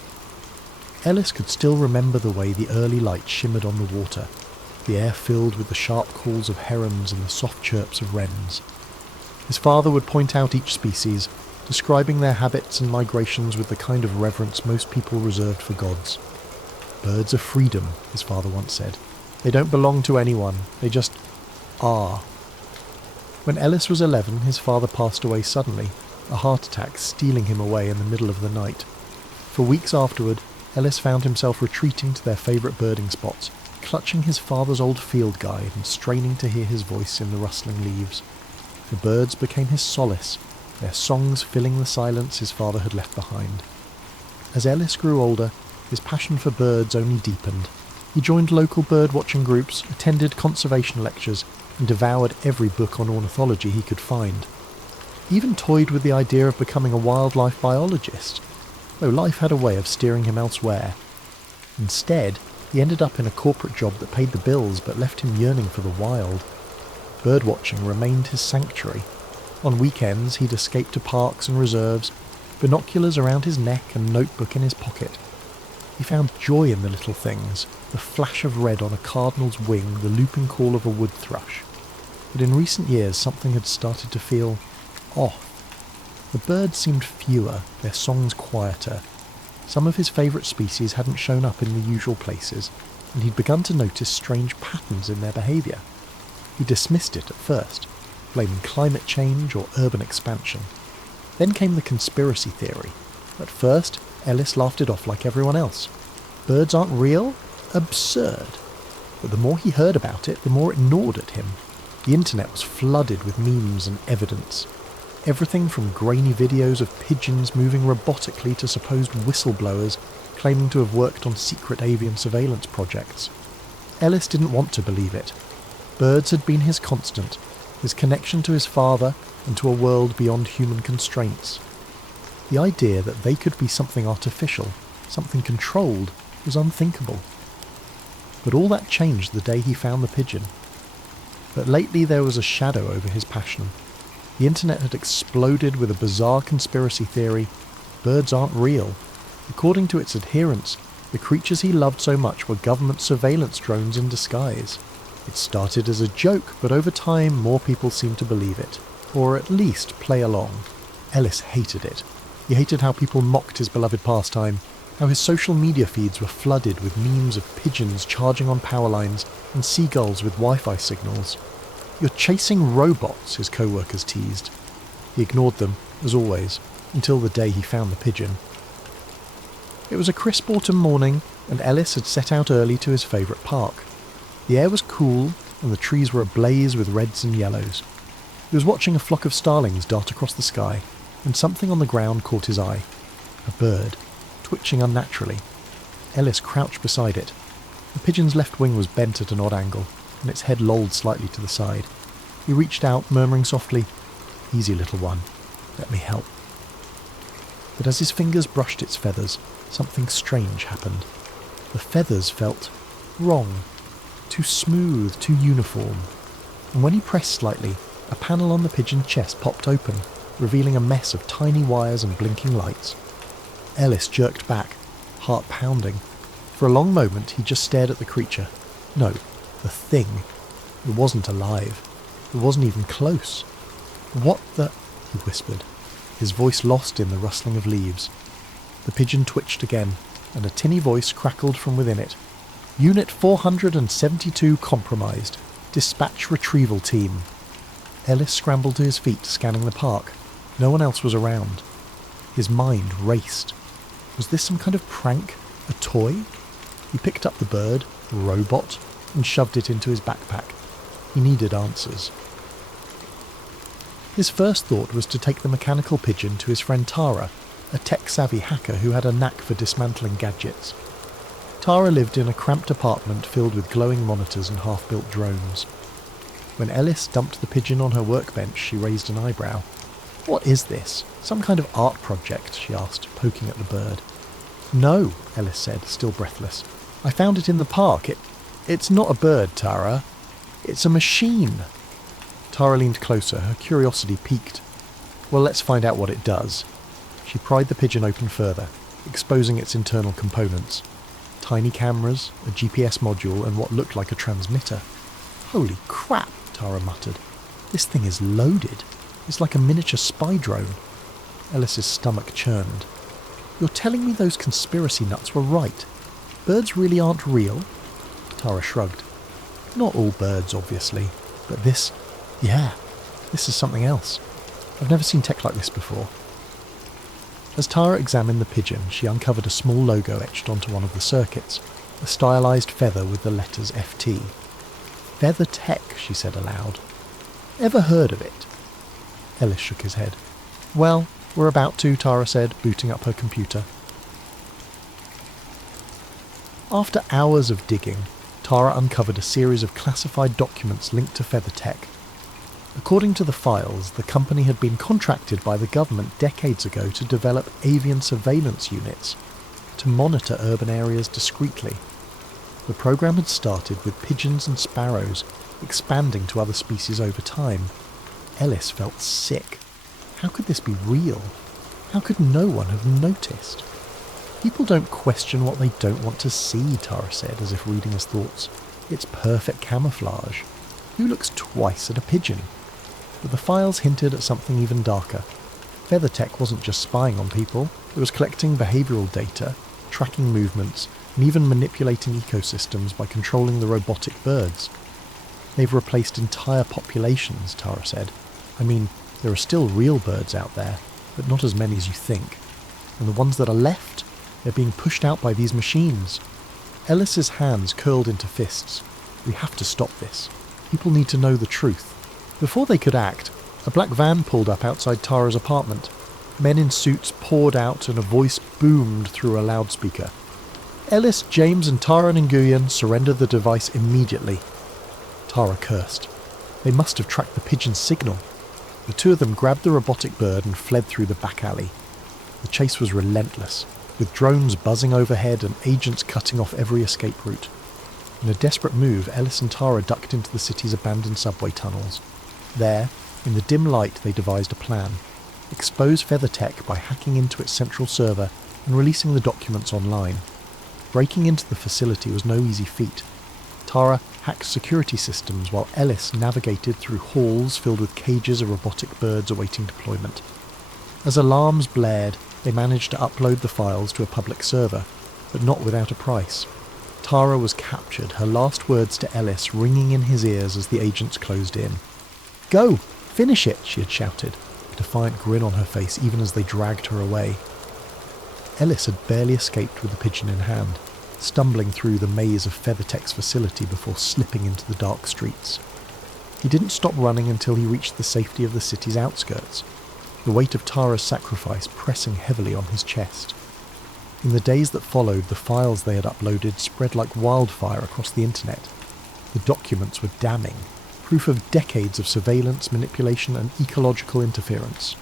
Ellis could still remember the way the early light shimmered on the water, the air filled with the sharp calls of herons and the soft chirps of wrens. His father would point out each species, describing their habits and migrations with the kind of reverence most people reserved for gods. "Birds are freedom," his father once said. "They don't belong to anyone, they just are." When Ellis was 11, his father passed away suddenly, a heart attack stealing him away in the middle of the night. For weeks afterward, Ellis found himself retreating to their favourite birding spots, clutching his father's old field guide and straining to hear his voice in the rustling leaves. The birds became his solace, their songs filling the silence his father had left behind. As Ellis grew older, his passion for birds only deepened. He joined local bird-watching groups, attended conservation lectures, and devoured every book on ornithology he could find. He even toyed with the idea of becoming a wildlife biologist, though life had a way of steering him elsewhere. Instead, he ended up in a corporate job that paid the bills but left him yearning for the wild. Birdwatching remained his sanctuary. On weekends, he'd escape to parks and reserves, binoculars around his neck and notebook in his pocket. He found joy in the little things, the flash of red on a cardinal's wing, the looping call of a wood thrush. But in recent years, something had started to feel off. The birds seemed fewer, their songs quieter. Some of his favourite species hadn't shown up in the usual places, and he'd begun to notice strange patterns in their behaviour. He dismissed it at first, blaming climate change or urban expansion. Then came the conspiracy theory. At first, Ellis laughed it off like everyone else. Birds aren't real? Absurd. But the more he heard about it, the more it gnawed at him. The internet was flooded with memes and evidence. Everything from grainy videos of pigeons moving robotically to supposed whistleblowers claiming to have worked on secret avian surveillance projects. Ellis didn't want to believe it. Birds had been his constant, his connection to his father and to a world beyond human constraints. The idea that they could be something artificial, something controlled, was unthinkable. But all that changed the day he found the pigeon. But lately there was a shadow over his passion. The internet had exploded with a bizarre conspiracy theory. Birds aren't real. According to its adherents, the creatures he loved so much were government surveillance drones in disguise. It started as a joke, but over time more people seemed to believe it, or at least play along. Ellis hated it. He hated how people mocked his beloved pastime, how his social media feeds were flooded with memes of pigeons charging on power lines and seagulls with Wi-Fi signals. "You're chasing robots," his co-workers teased. He ignored them, as always, until the day he found the pigeon. It was a crisp autumn morning, and Ellis had set out early to his favourite park. The air was cool, and the trees were ablaze with reds and yellows. He was watching a flock of starlings dart across the sky, and something on the ground caught his eye. A bird, twitching unnaturally. Ellis crouched beside it. The pigeon's left wing was bent at an odd angle, and its head lolled slightly to the side. He reached out, murmuring softly, "Easy, little one. Let me help." But as his fingers brushed its feathers, something strange happened. The feathers felt wrong. Too smooth, too uniform. And when he pressed slightly, a panel on the pigeon's chest popped open, revealing a mess of tiny wires and blinking lights. Ellis jerked back, heart pounding. For a long moment he just stared at the creature. No, the thing. It wasn't alive. It wasn't even close. "What the—" he whispered, his voice lost in the rustling of leaves. The pigeon twitched again, and a tinny voice crackled from within it. "Unit 472 compromised. Dispatch retrieval team." Ellis scrambled to his feet, scanning the park. No one else was around. His mind raced. Was this some kind of prank? A toy? He picked up the bird, a robot, and shoved it into his backpack. He needed answers. His first thought was to take the mechanical pigeon to his friend Tara, a tech-savvy hacker who had a knack for dismantling gadgets. Tara lived in a cramped apartment filled with glowing monitors and half-built drones. When Ellis dumped the pigeon on her workbench, she raised an eyebrow. "What is this? Some kind of art project?" she asked, poking at the bird. "No," Ellis said, still breathless. "I found it in the park. It's not a bird, Tara. It's a machine." Tara leaned closer, her curiosity piqued. "Well, let's find out what it does." She pried the pigeon open further, exposing its internal components. Tiny cameras, a GPS module, and what looked like a transmitter. "Holy crap," Tara muttered. "This thing is loaded. It's like a miniature spy drone." Ellis's stomach churned. "You're telling me those conspiracy nuts were right? Birds really aren't real?" Tara shrugged. "Not all birds, obviously, but this is something else. I've never seen tech like this before." As Tara examined the pigeon, she uncovered a small logo etched onto one of the circuits, a stylized feather with the letters FT. "Feather Tech," she said aloud. "Ever heard of it?" Ellis shook his head. "Well, we're about to," Tara said, booting up her computer. After hours of digging, Tara uncovered a series of classified documents linked to Feather Tech. According to the files, the company had been contracted by the government decades ago to develop avian surveillance units to monitor urban areas discreetly. The program had started with pigeons and sparrows, expanding to other species over time. Ellis felt sick. How could this be real? How could no one have noticed? "People don't question what they don't want to see," Tara said, as if reading his thoughts. "It's perfect camouflage. Who looks twice at a pigeon?" But the files hinted at something even darker. FeatherTech wasn't just spying on people, it was collecting behavioural data, tracking movements, and even manipulating ecosystems by controlling the robotic birds. "They've replaced entire populations," Tara said. "I mean, there are still real birds out there, but not as many as you think. And the ones that are left, they're being pushed out by these machines." Ellis's hands curled into fists. "We have to stop this. People need to know the truth." Before they could act, a black van pulled up outside Tara's apartment. Men in suits poured out and a voice boomed through a loudspeaker. "Ellis, James and Tara Nguyen surrender the device immediately." Tara cursed. They must have tracked the pigeon's signal. The two of them grabbed the robotic bird and fled through the back alley. The chase was relentless, with drones buzzing overhead and agents cutting off every escape route. In a desperate move, Ellis and Tara ducked into the city's abandoned subway tunnels. There, in the dim light, they devised a plan. Expose FeatherTech by hacking into its central server and releasing the documents online. Breaking into the facility was no easy feat. Tara hacked security systems while Ellis navigated through halls filled with cages of robotic birds awaiting deployment. As alarms blared, they managed to upload the files to a public server, but not without a price. Tara was captured, her last words to Ellis ringing in his ears as the agents closed in. "Go! Finish it!" she had shouted, a defiant grin on her face even as they dragged her away. Ellis had barely escaped with the pigeon in hand, stumbling through the maze of FeatherTech's facility before slipping into the dark streets. He didn't stop running until he reached the safety of the city's outskirts, the weight of Tara's sacrifice pressing heavily on his chest. In the days that followed, the files they had uploaded spread like wildfire across the internet. The documents were damning, proof of decades of surveillance, manipulation and ecological interference.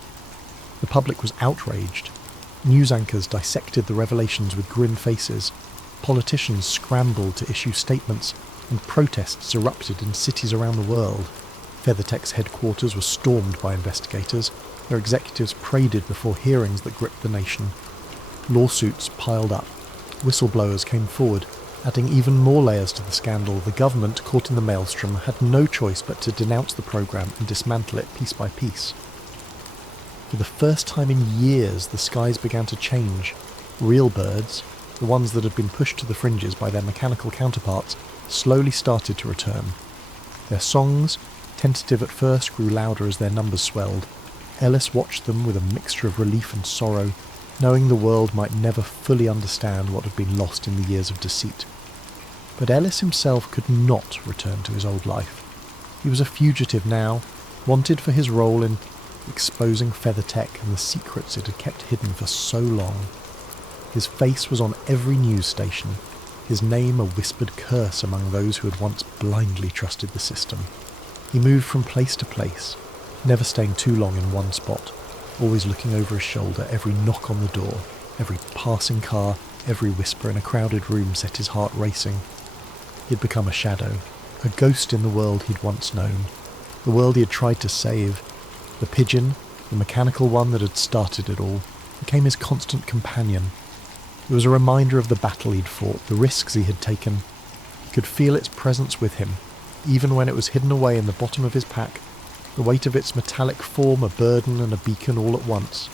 The public was outraged. News anchors dissected the revelations with grim faces. Politicians scrambled to issue statements, and protests erupted in cities around the world. FeatherTech's headquarters were stormed by investigators. Their executives paraded before hearings that gripped the nation. Lawsuits piled up. Whistleblowers came forward, adding even more layers to the scandal. The government, caught in the maelstrom, had no choice but to denounce the program and dismantle it piece by piece. For the first time in years, the skies began to change. Real birds, the ones that had been pushed to the fringes by their mechanical counterparts, slowly started to return. Their songs, tentative at first, grew louder as their numbers swelled. Ellis watched them with a mixture of relief and sorrow, knowing the world might never fully understand what had been lost in the years of deceit. But Ellis himself could not return to his old life. He was a fugitive now, wanted for his role in exposing FeatherTech and the secrets it had kept hidden for so long. His face was on every news station, his name a whispered curse among those who had once blindly trusted the system. He moved from place to place, never staying too long in one spot, always looking over his shoulder. Every knock on the door, every passing car, every whisper in a crowded room set his heart racing. He had become a shadow, a ghost in the world he'd once known, the world he had tried to save. The pigeon, the mechanical one that had started it all, became his constant companion. It was a reminder of the battle he'd fought, the risks he had taken. He could feel its presence with him, even when it was hidden away in the bottom of his pack, the weight of its metallic form a burden and a beacon all at once.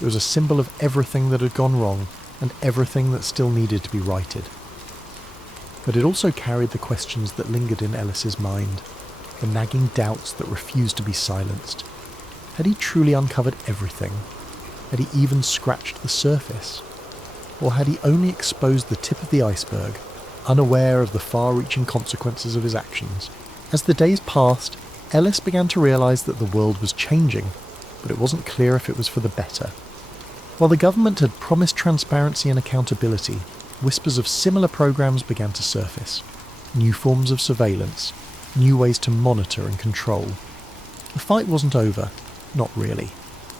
It was a symbol of everything that had gone wrong and everything that still needed to be righted. But it also carried the questions that lingered in Ellis's mind, the nagging doubts that refused to be silenced. Had he truly uncovered everything? Had he even scratched the surface? Or had he only exposed the tip of the iceberg, unaware of the far-reaching consequences of his actions? As the days passed, Ellis began to realise that the world was changing, but it wasn't clear if it was for the better. While the government had promised transparency and accountability, whispers of similar programs began to surface. New forms of surveillance, new ways to monitor and control. The fight wasn't over, not really.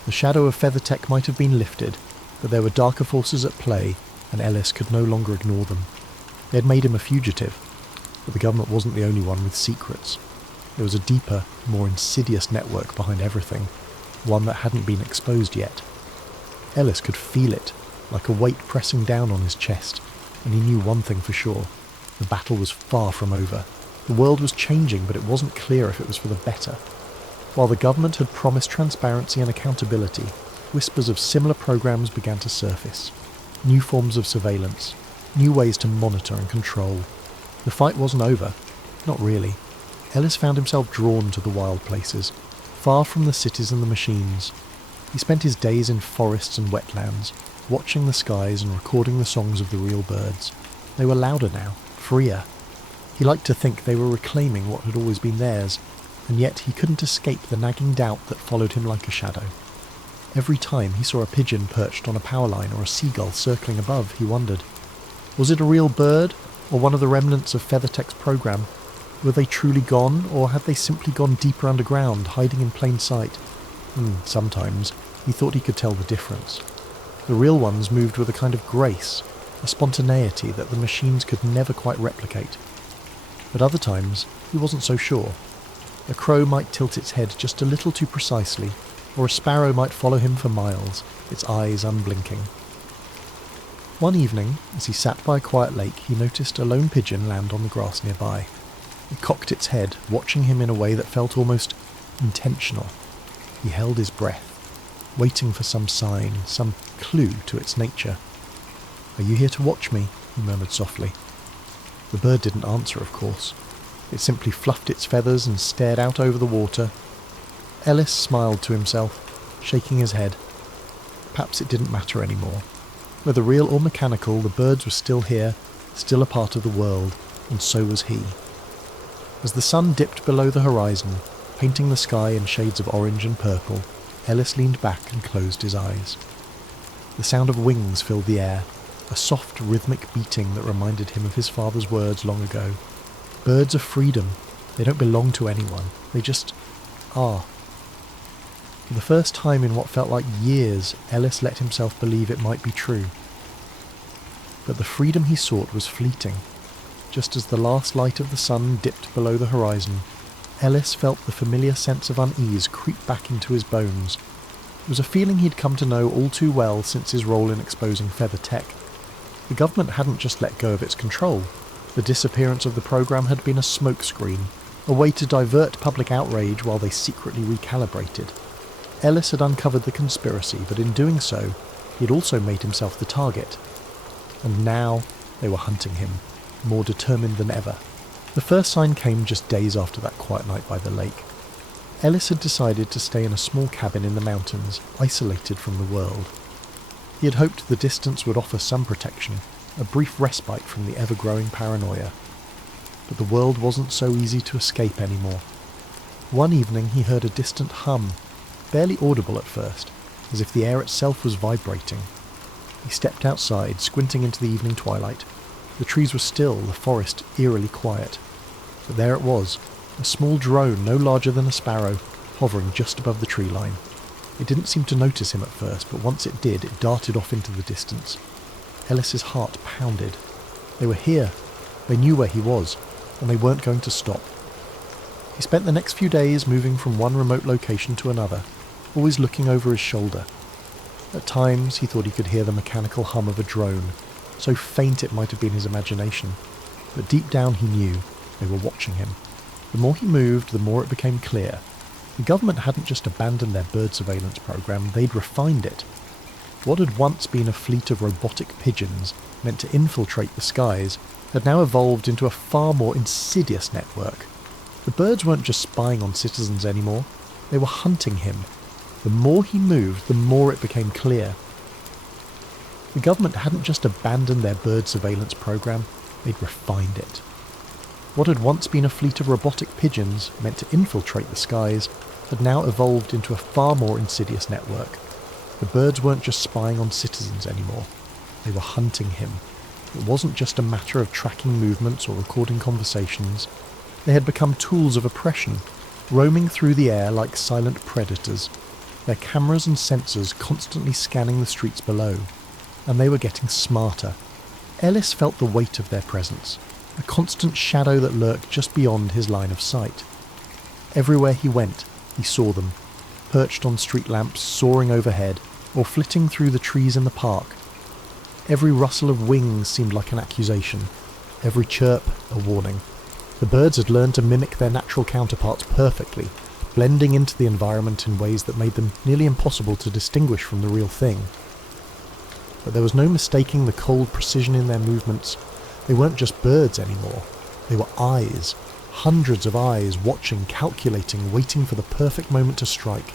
The shadow of FeatherTech might have been lifted, but there were darker forces at play, and Ellis could no longer ignore them. They had made him a fugitive, but the government wasn't the only one with secrets. There was a deeper, more insidious network behind everything, one that hadn't been exposed yet. Ellis could feel it, like a weight pressing down on his chest, and he knew one thing for sure. The battle was far from over. The world was changing, but it wasn't clear if it was for the better. While the government had promised transparency and accountability, whispers of similar programs began to surface. New forms of surveillance, new ways to monitor and control. The fight wasn't over. Not really. Ellis found himself drawn to the wild places, far from the cities and the machines. He spent his days in forests and wetlands, watching the skies and recording the songs of the real birds. They were louder now, freer. He liked to think they were reclaiming what had always been theirs, and yet he couldn't escape the nagging doubt that followed him like a shadow. Every time he saw a pigeon perched on a power line or a seagull circling above, he wondered, was it a real bird, or one of the remnants of FeatherTech's program? Were they truly gone, or had they simply gone deeper underground, hiding in plain sight? Sometimes he thought he could tell the difference. The real ones moved with a kind of grace, a spontaneity that the machines could never quite replicate. But other times, he wasn't so sure. A crow might tilt its head just a little too precisely, or a sparrow might follow him for miles, its eyes unblinking. One evening, as he sat by a quiet lake, he noticed a lone pigeon land on the grass nearby. It cocked its head, watching him in a way that felt almost intentional. He held his breath, waiting for some sign, some clue to its nature. "Are you here to watch me?" he murmured softly. The bird didn't answer, of course. It simply fluffed its feathers and stared out over the water. Ellis smiled to himself, shaking his head. Perhaps it didn't matter anymore. Whether real or mechanical, the birds were still here, still a part of the world, and so was he. As the sun dipped below the horizon, painting the sky in shades of orange and purple, Ellis leaned back and closed his eyes. The sound of wings filled the air, a soft rhythmic beating that reminded him of his father's words long ago. Birds are freedom. They don't belong to anyone. They just are. For the first time in what felt like years, Ellis let himself believe it might be true. But the freedom he sought was fleeting. Just as the last light of the sun dipped below the horizon, Ellis felt the familiar sense of unease creep back into his bones. It was a feeling he'd come to know all too well since his role in exposing FeatherTech. The government hadn't just let go of its control. The disappearance of the program had been a smokescreen, a way to divert public outrage while they secretly recalibrated. Ellis had uncovered the conspiracy, but in doing so, he had also made himself the target. And now they were hunting him, more determined than ever. The first sign came just days after that quiet night by the lake. Ellis had decided to stay in a small cabin in the mountains, isolated from the world. He had hoped the distance would offer some protection, a brief respite from the ever-growing paranoia. But the world wasn't so easy to escape anymore. One evening he heard a distant hum, barely audible at first, as if the air itself was vibrating. He stepped outside, squinting into the evening twilight. The trees were still, the forest eerily quiet. But there it was, a small drone no larger than a sparrow, hovering just above the tree line. It didn't seem to notice him at first, but once it did, it darted off into the distance. Ellis's heart pounded. They were here. They knew where he was, and they weren't going to stop. He spent the next few days moving from one remote location to another, always looking over his shoulder. At times, he thought he could hear the mechanical hum of a drone, so faint it might have been his imagination, but deep down he knew they were watching him. The more he moved, the more it became clear. The government hadn't just abandoned their bird surveillance program, they'd refined it. What had once been a fleet of robotic pigeons meant to infiltrate the skies had now evolved into a far more insidious network. The birds weren't just spying on citizens anymore, they were hunting him. The more he moved, the more it became clear. The government hadn't just abandoned their bird surveillance program, they'd refined it. What had once been a fleet of robotic pigeons meant to infiltrate the skies had now evolved into a far more insidious network. The birds weren't just spying on citizens anymore, they were hunting him. It wasn't just a matter of tracking movements or recording conversations. They had become tools of oppression, roaming through the air like silent predators, their cameras and sensors constantly scanning the streets below. And they were getting smarter. Ellis felt the weight of their presence, a constant shadow that lurked just beyond his line of sight. Everywhere he went, he saw them, perched on street lamps soaring overhead, or flitting through the trees in the park. Every rustle of wings seemed like an accusation, every chirp a warning. The birds had learned to mimic their natural counterparts perfectly, blending into the environment in ways that made them nearly impossible to distinguish from the real thing. But there was no mistaking the cold precision in their movements. They weren't just birds anymore. They were eyes, hundreds of eyes, watching, calculating, waiting for the perfect moment to strike.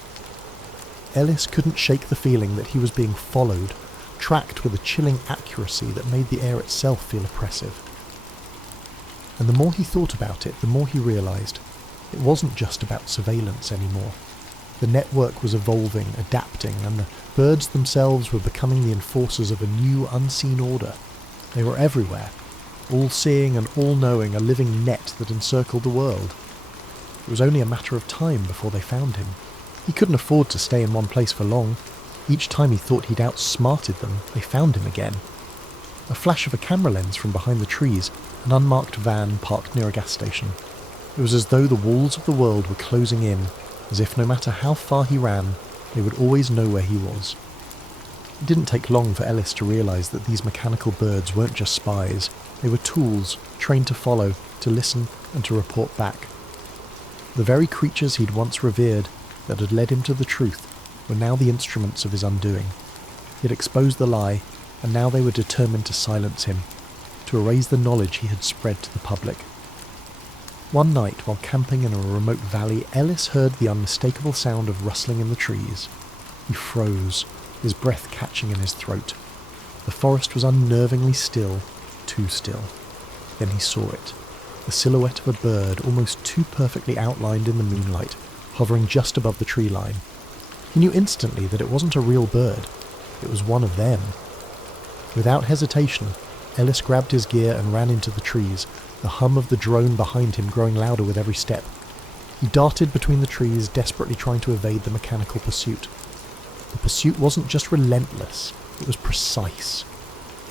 Ellis couldn't shake the feeling that he was being followed, tracked with a chilling accuracy that made the air itself feel oppressive. And the more he thought about it, the more he realised it wasn't just about surveillance anymore. The network was evolving, adapting, and the birds themselves were becoming the enforcers of a new, unseen order. They were everywhere, all-seeing and all-knowing, a living net that encircled the world. It was only a matter of time before they found him. He couldn't afford to stay in one place for long. Each time he thought he'd outsmarted them, they found him again. A flash of a camera lens from behind the trees, an unmarked van parked near a gas station. It was as though the walls of the world were closing in, as if no matter how far he ran, they would always know where he was. It didn't take long for Ellis to realise that these mechanical birds weren't just spies. They were tools, trained to follow, to listen, and to report back. The very creatures he'd once revered, that had led him to the truth, were now the instruments of his undoing. He had exposed the lie, and now they were determined to silence him, to erase the knowledge he had spread to the public. One night, while camping in a remote valley, Ellis heard the unmistakable sound of rustling in the trees. He froze, his breath catching in his throat. The forest was unnervingly still, too still. Then he saw it, the silhouette of a bird almost too perfectly outlined in the moonlight, hovering just above the tree line. He knew instantly that it wasn't a real bird, it was one of them. Without hesitation, Ellis grabbed his gear and ran into the trees, the hum of the drone behind him growing louder with every step. He darted between the trees, desperately trying to evade the mechanical pursuit. The pursuit wasn't just relentless, it was precise.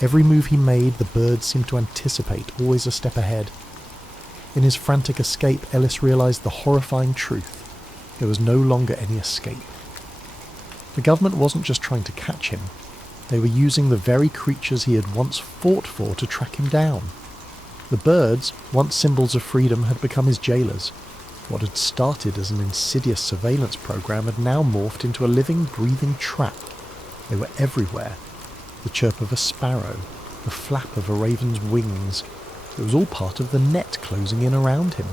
Every move he made, the birds seemed to anticipate, always a step ahead. In his frantic escape, Ellis realised the horrifying truth. There was no longer any escape. The government wasn't just trying to catch him. They were using the very creatures he had once fought for to track him down. The birds, once symbols of freedom, had become his jailers. What had started as an insidious surveillance program had now morphed into a living, breathing trap. They were everywhere. The chirp of a sparrow, the flap of a raven's wings. It was all part of the net closing in around him.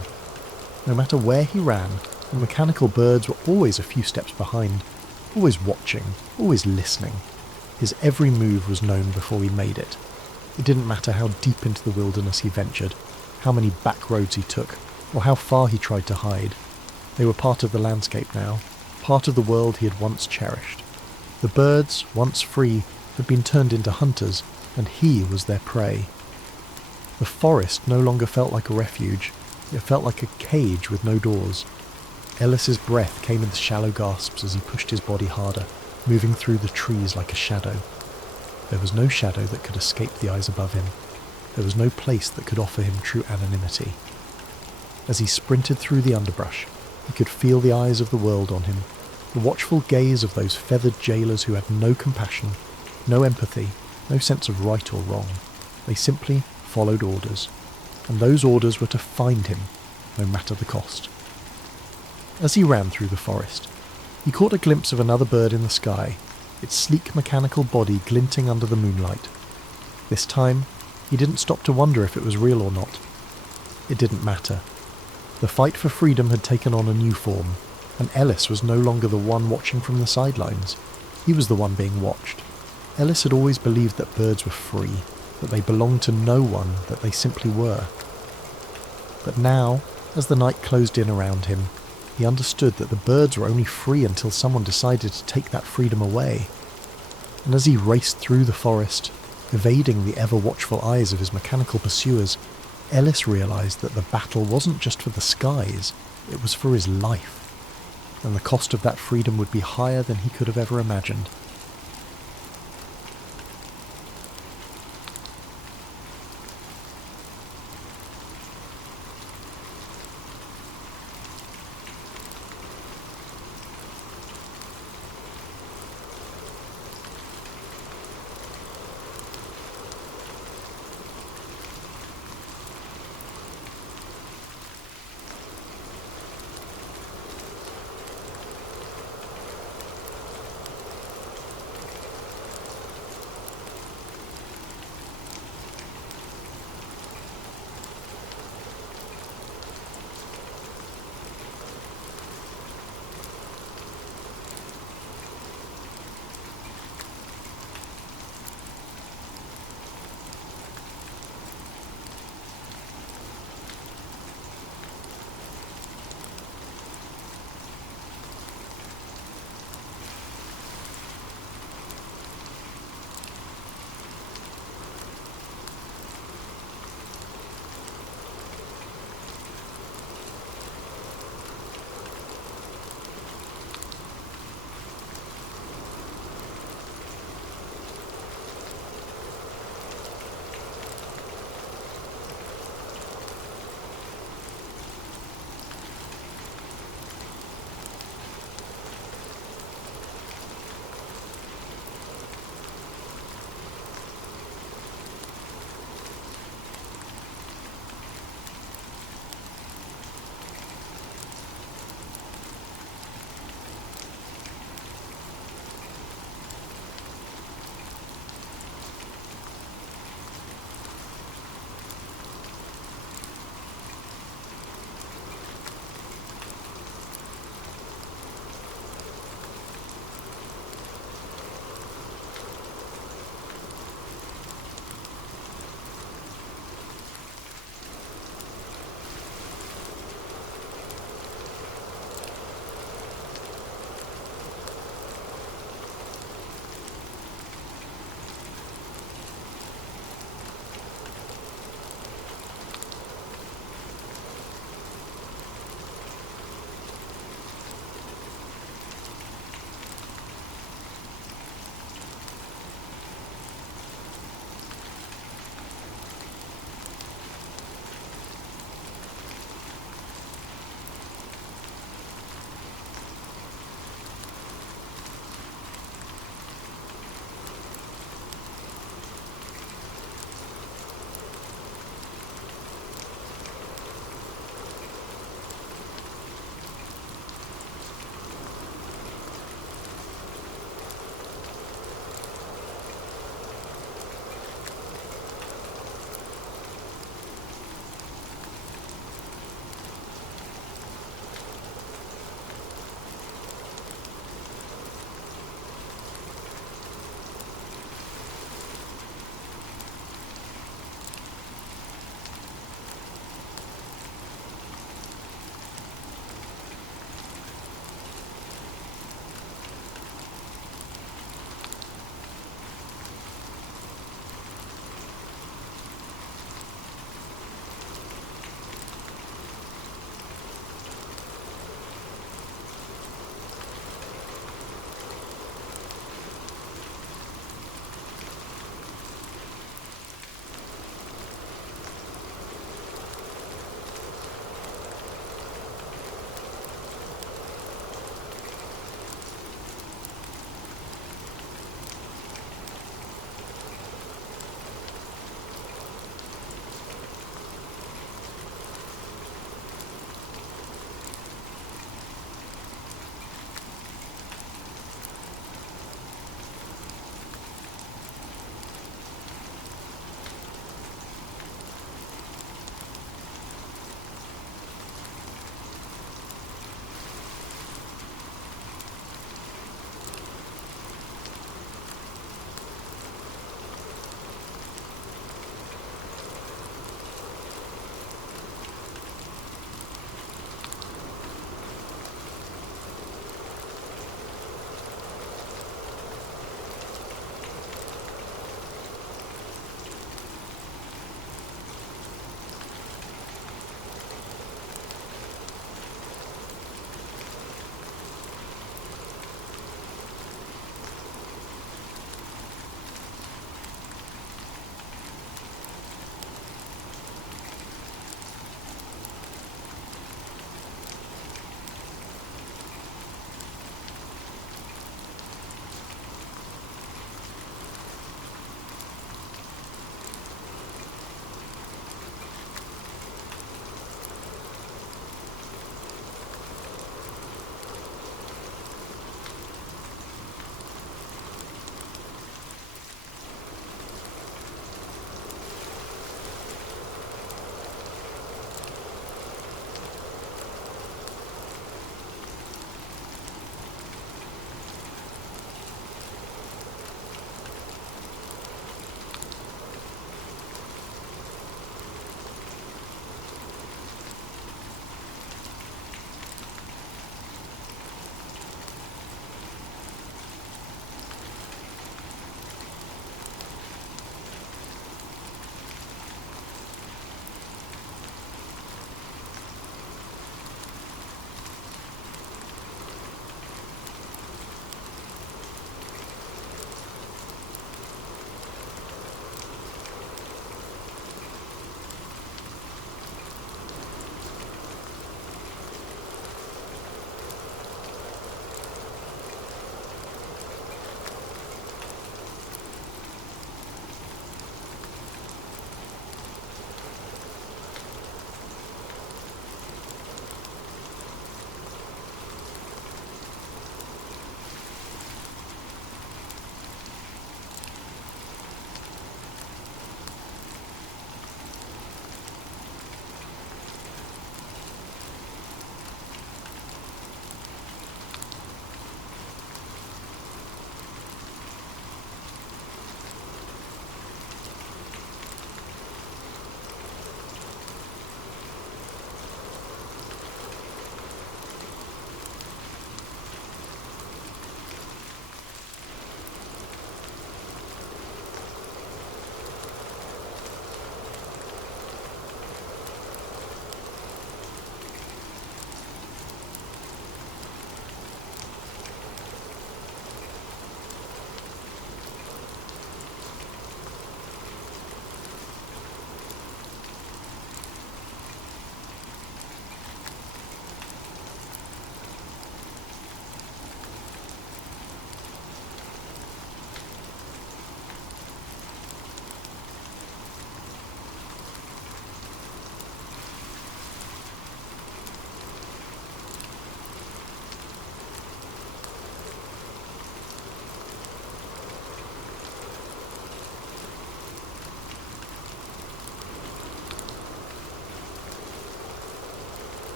No matter where he ran, the mechanical birds were always a few steps behind, always watching, always listening. His every move was known before he made it. It didn't matter how deep into the wilderness he ventured, how many back roads he took, or how far he tried to hide. They were part of the landscape now, part of the world he had once cherished. The birds, once free, had been turned into hunters, and he was their prey. The forest no longer felt like a refuge. It felt like a cage with no doors. Ellis's breath came in shallow gasps as he pushed his body harder, moving through the trees like a shadow. There was no shadow that could escape the eyes above him. There was no place that could offer him true anonymity. As he sprinted through the underbrush, he could feel the eyes of the world on him, the watchful gaze of those feathered jailers who had no compassion, no empathy, no sense of right or wrong. They simply followed orders, and those orders were to find him, no matter the cost. As he ran through the forest, he caught a glimpse of another bird in the sky, its sleek mechanical body glinting under the moonlight. This time, he didn't stop to wonder if it was real or not. It didn't matter. The fight for freedom had taken on a new form, and Ellis was no longer the one watching from the sidelines. He was the one being watched. Ellis had always believed that birds were free, that they belonged to no one, that they simply were. But now, as the night closed in around him, he understood that the birds were only free until someone decided to take that freedom away. And as he raced through the forest, evading the ever-watchful eyes of his mechanical pursuers, Ellis realised that the battle wasn't just for the skies, it was for his life. And the cost of that freedom would be higher than he could have ever imagined.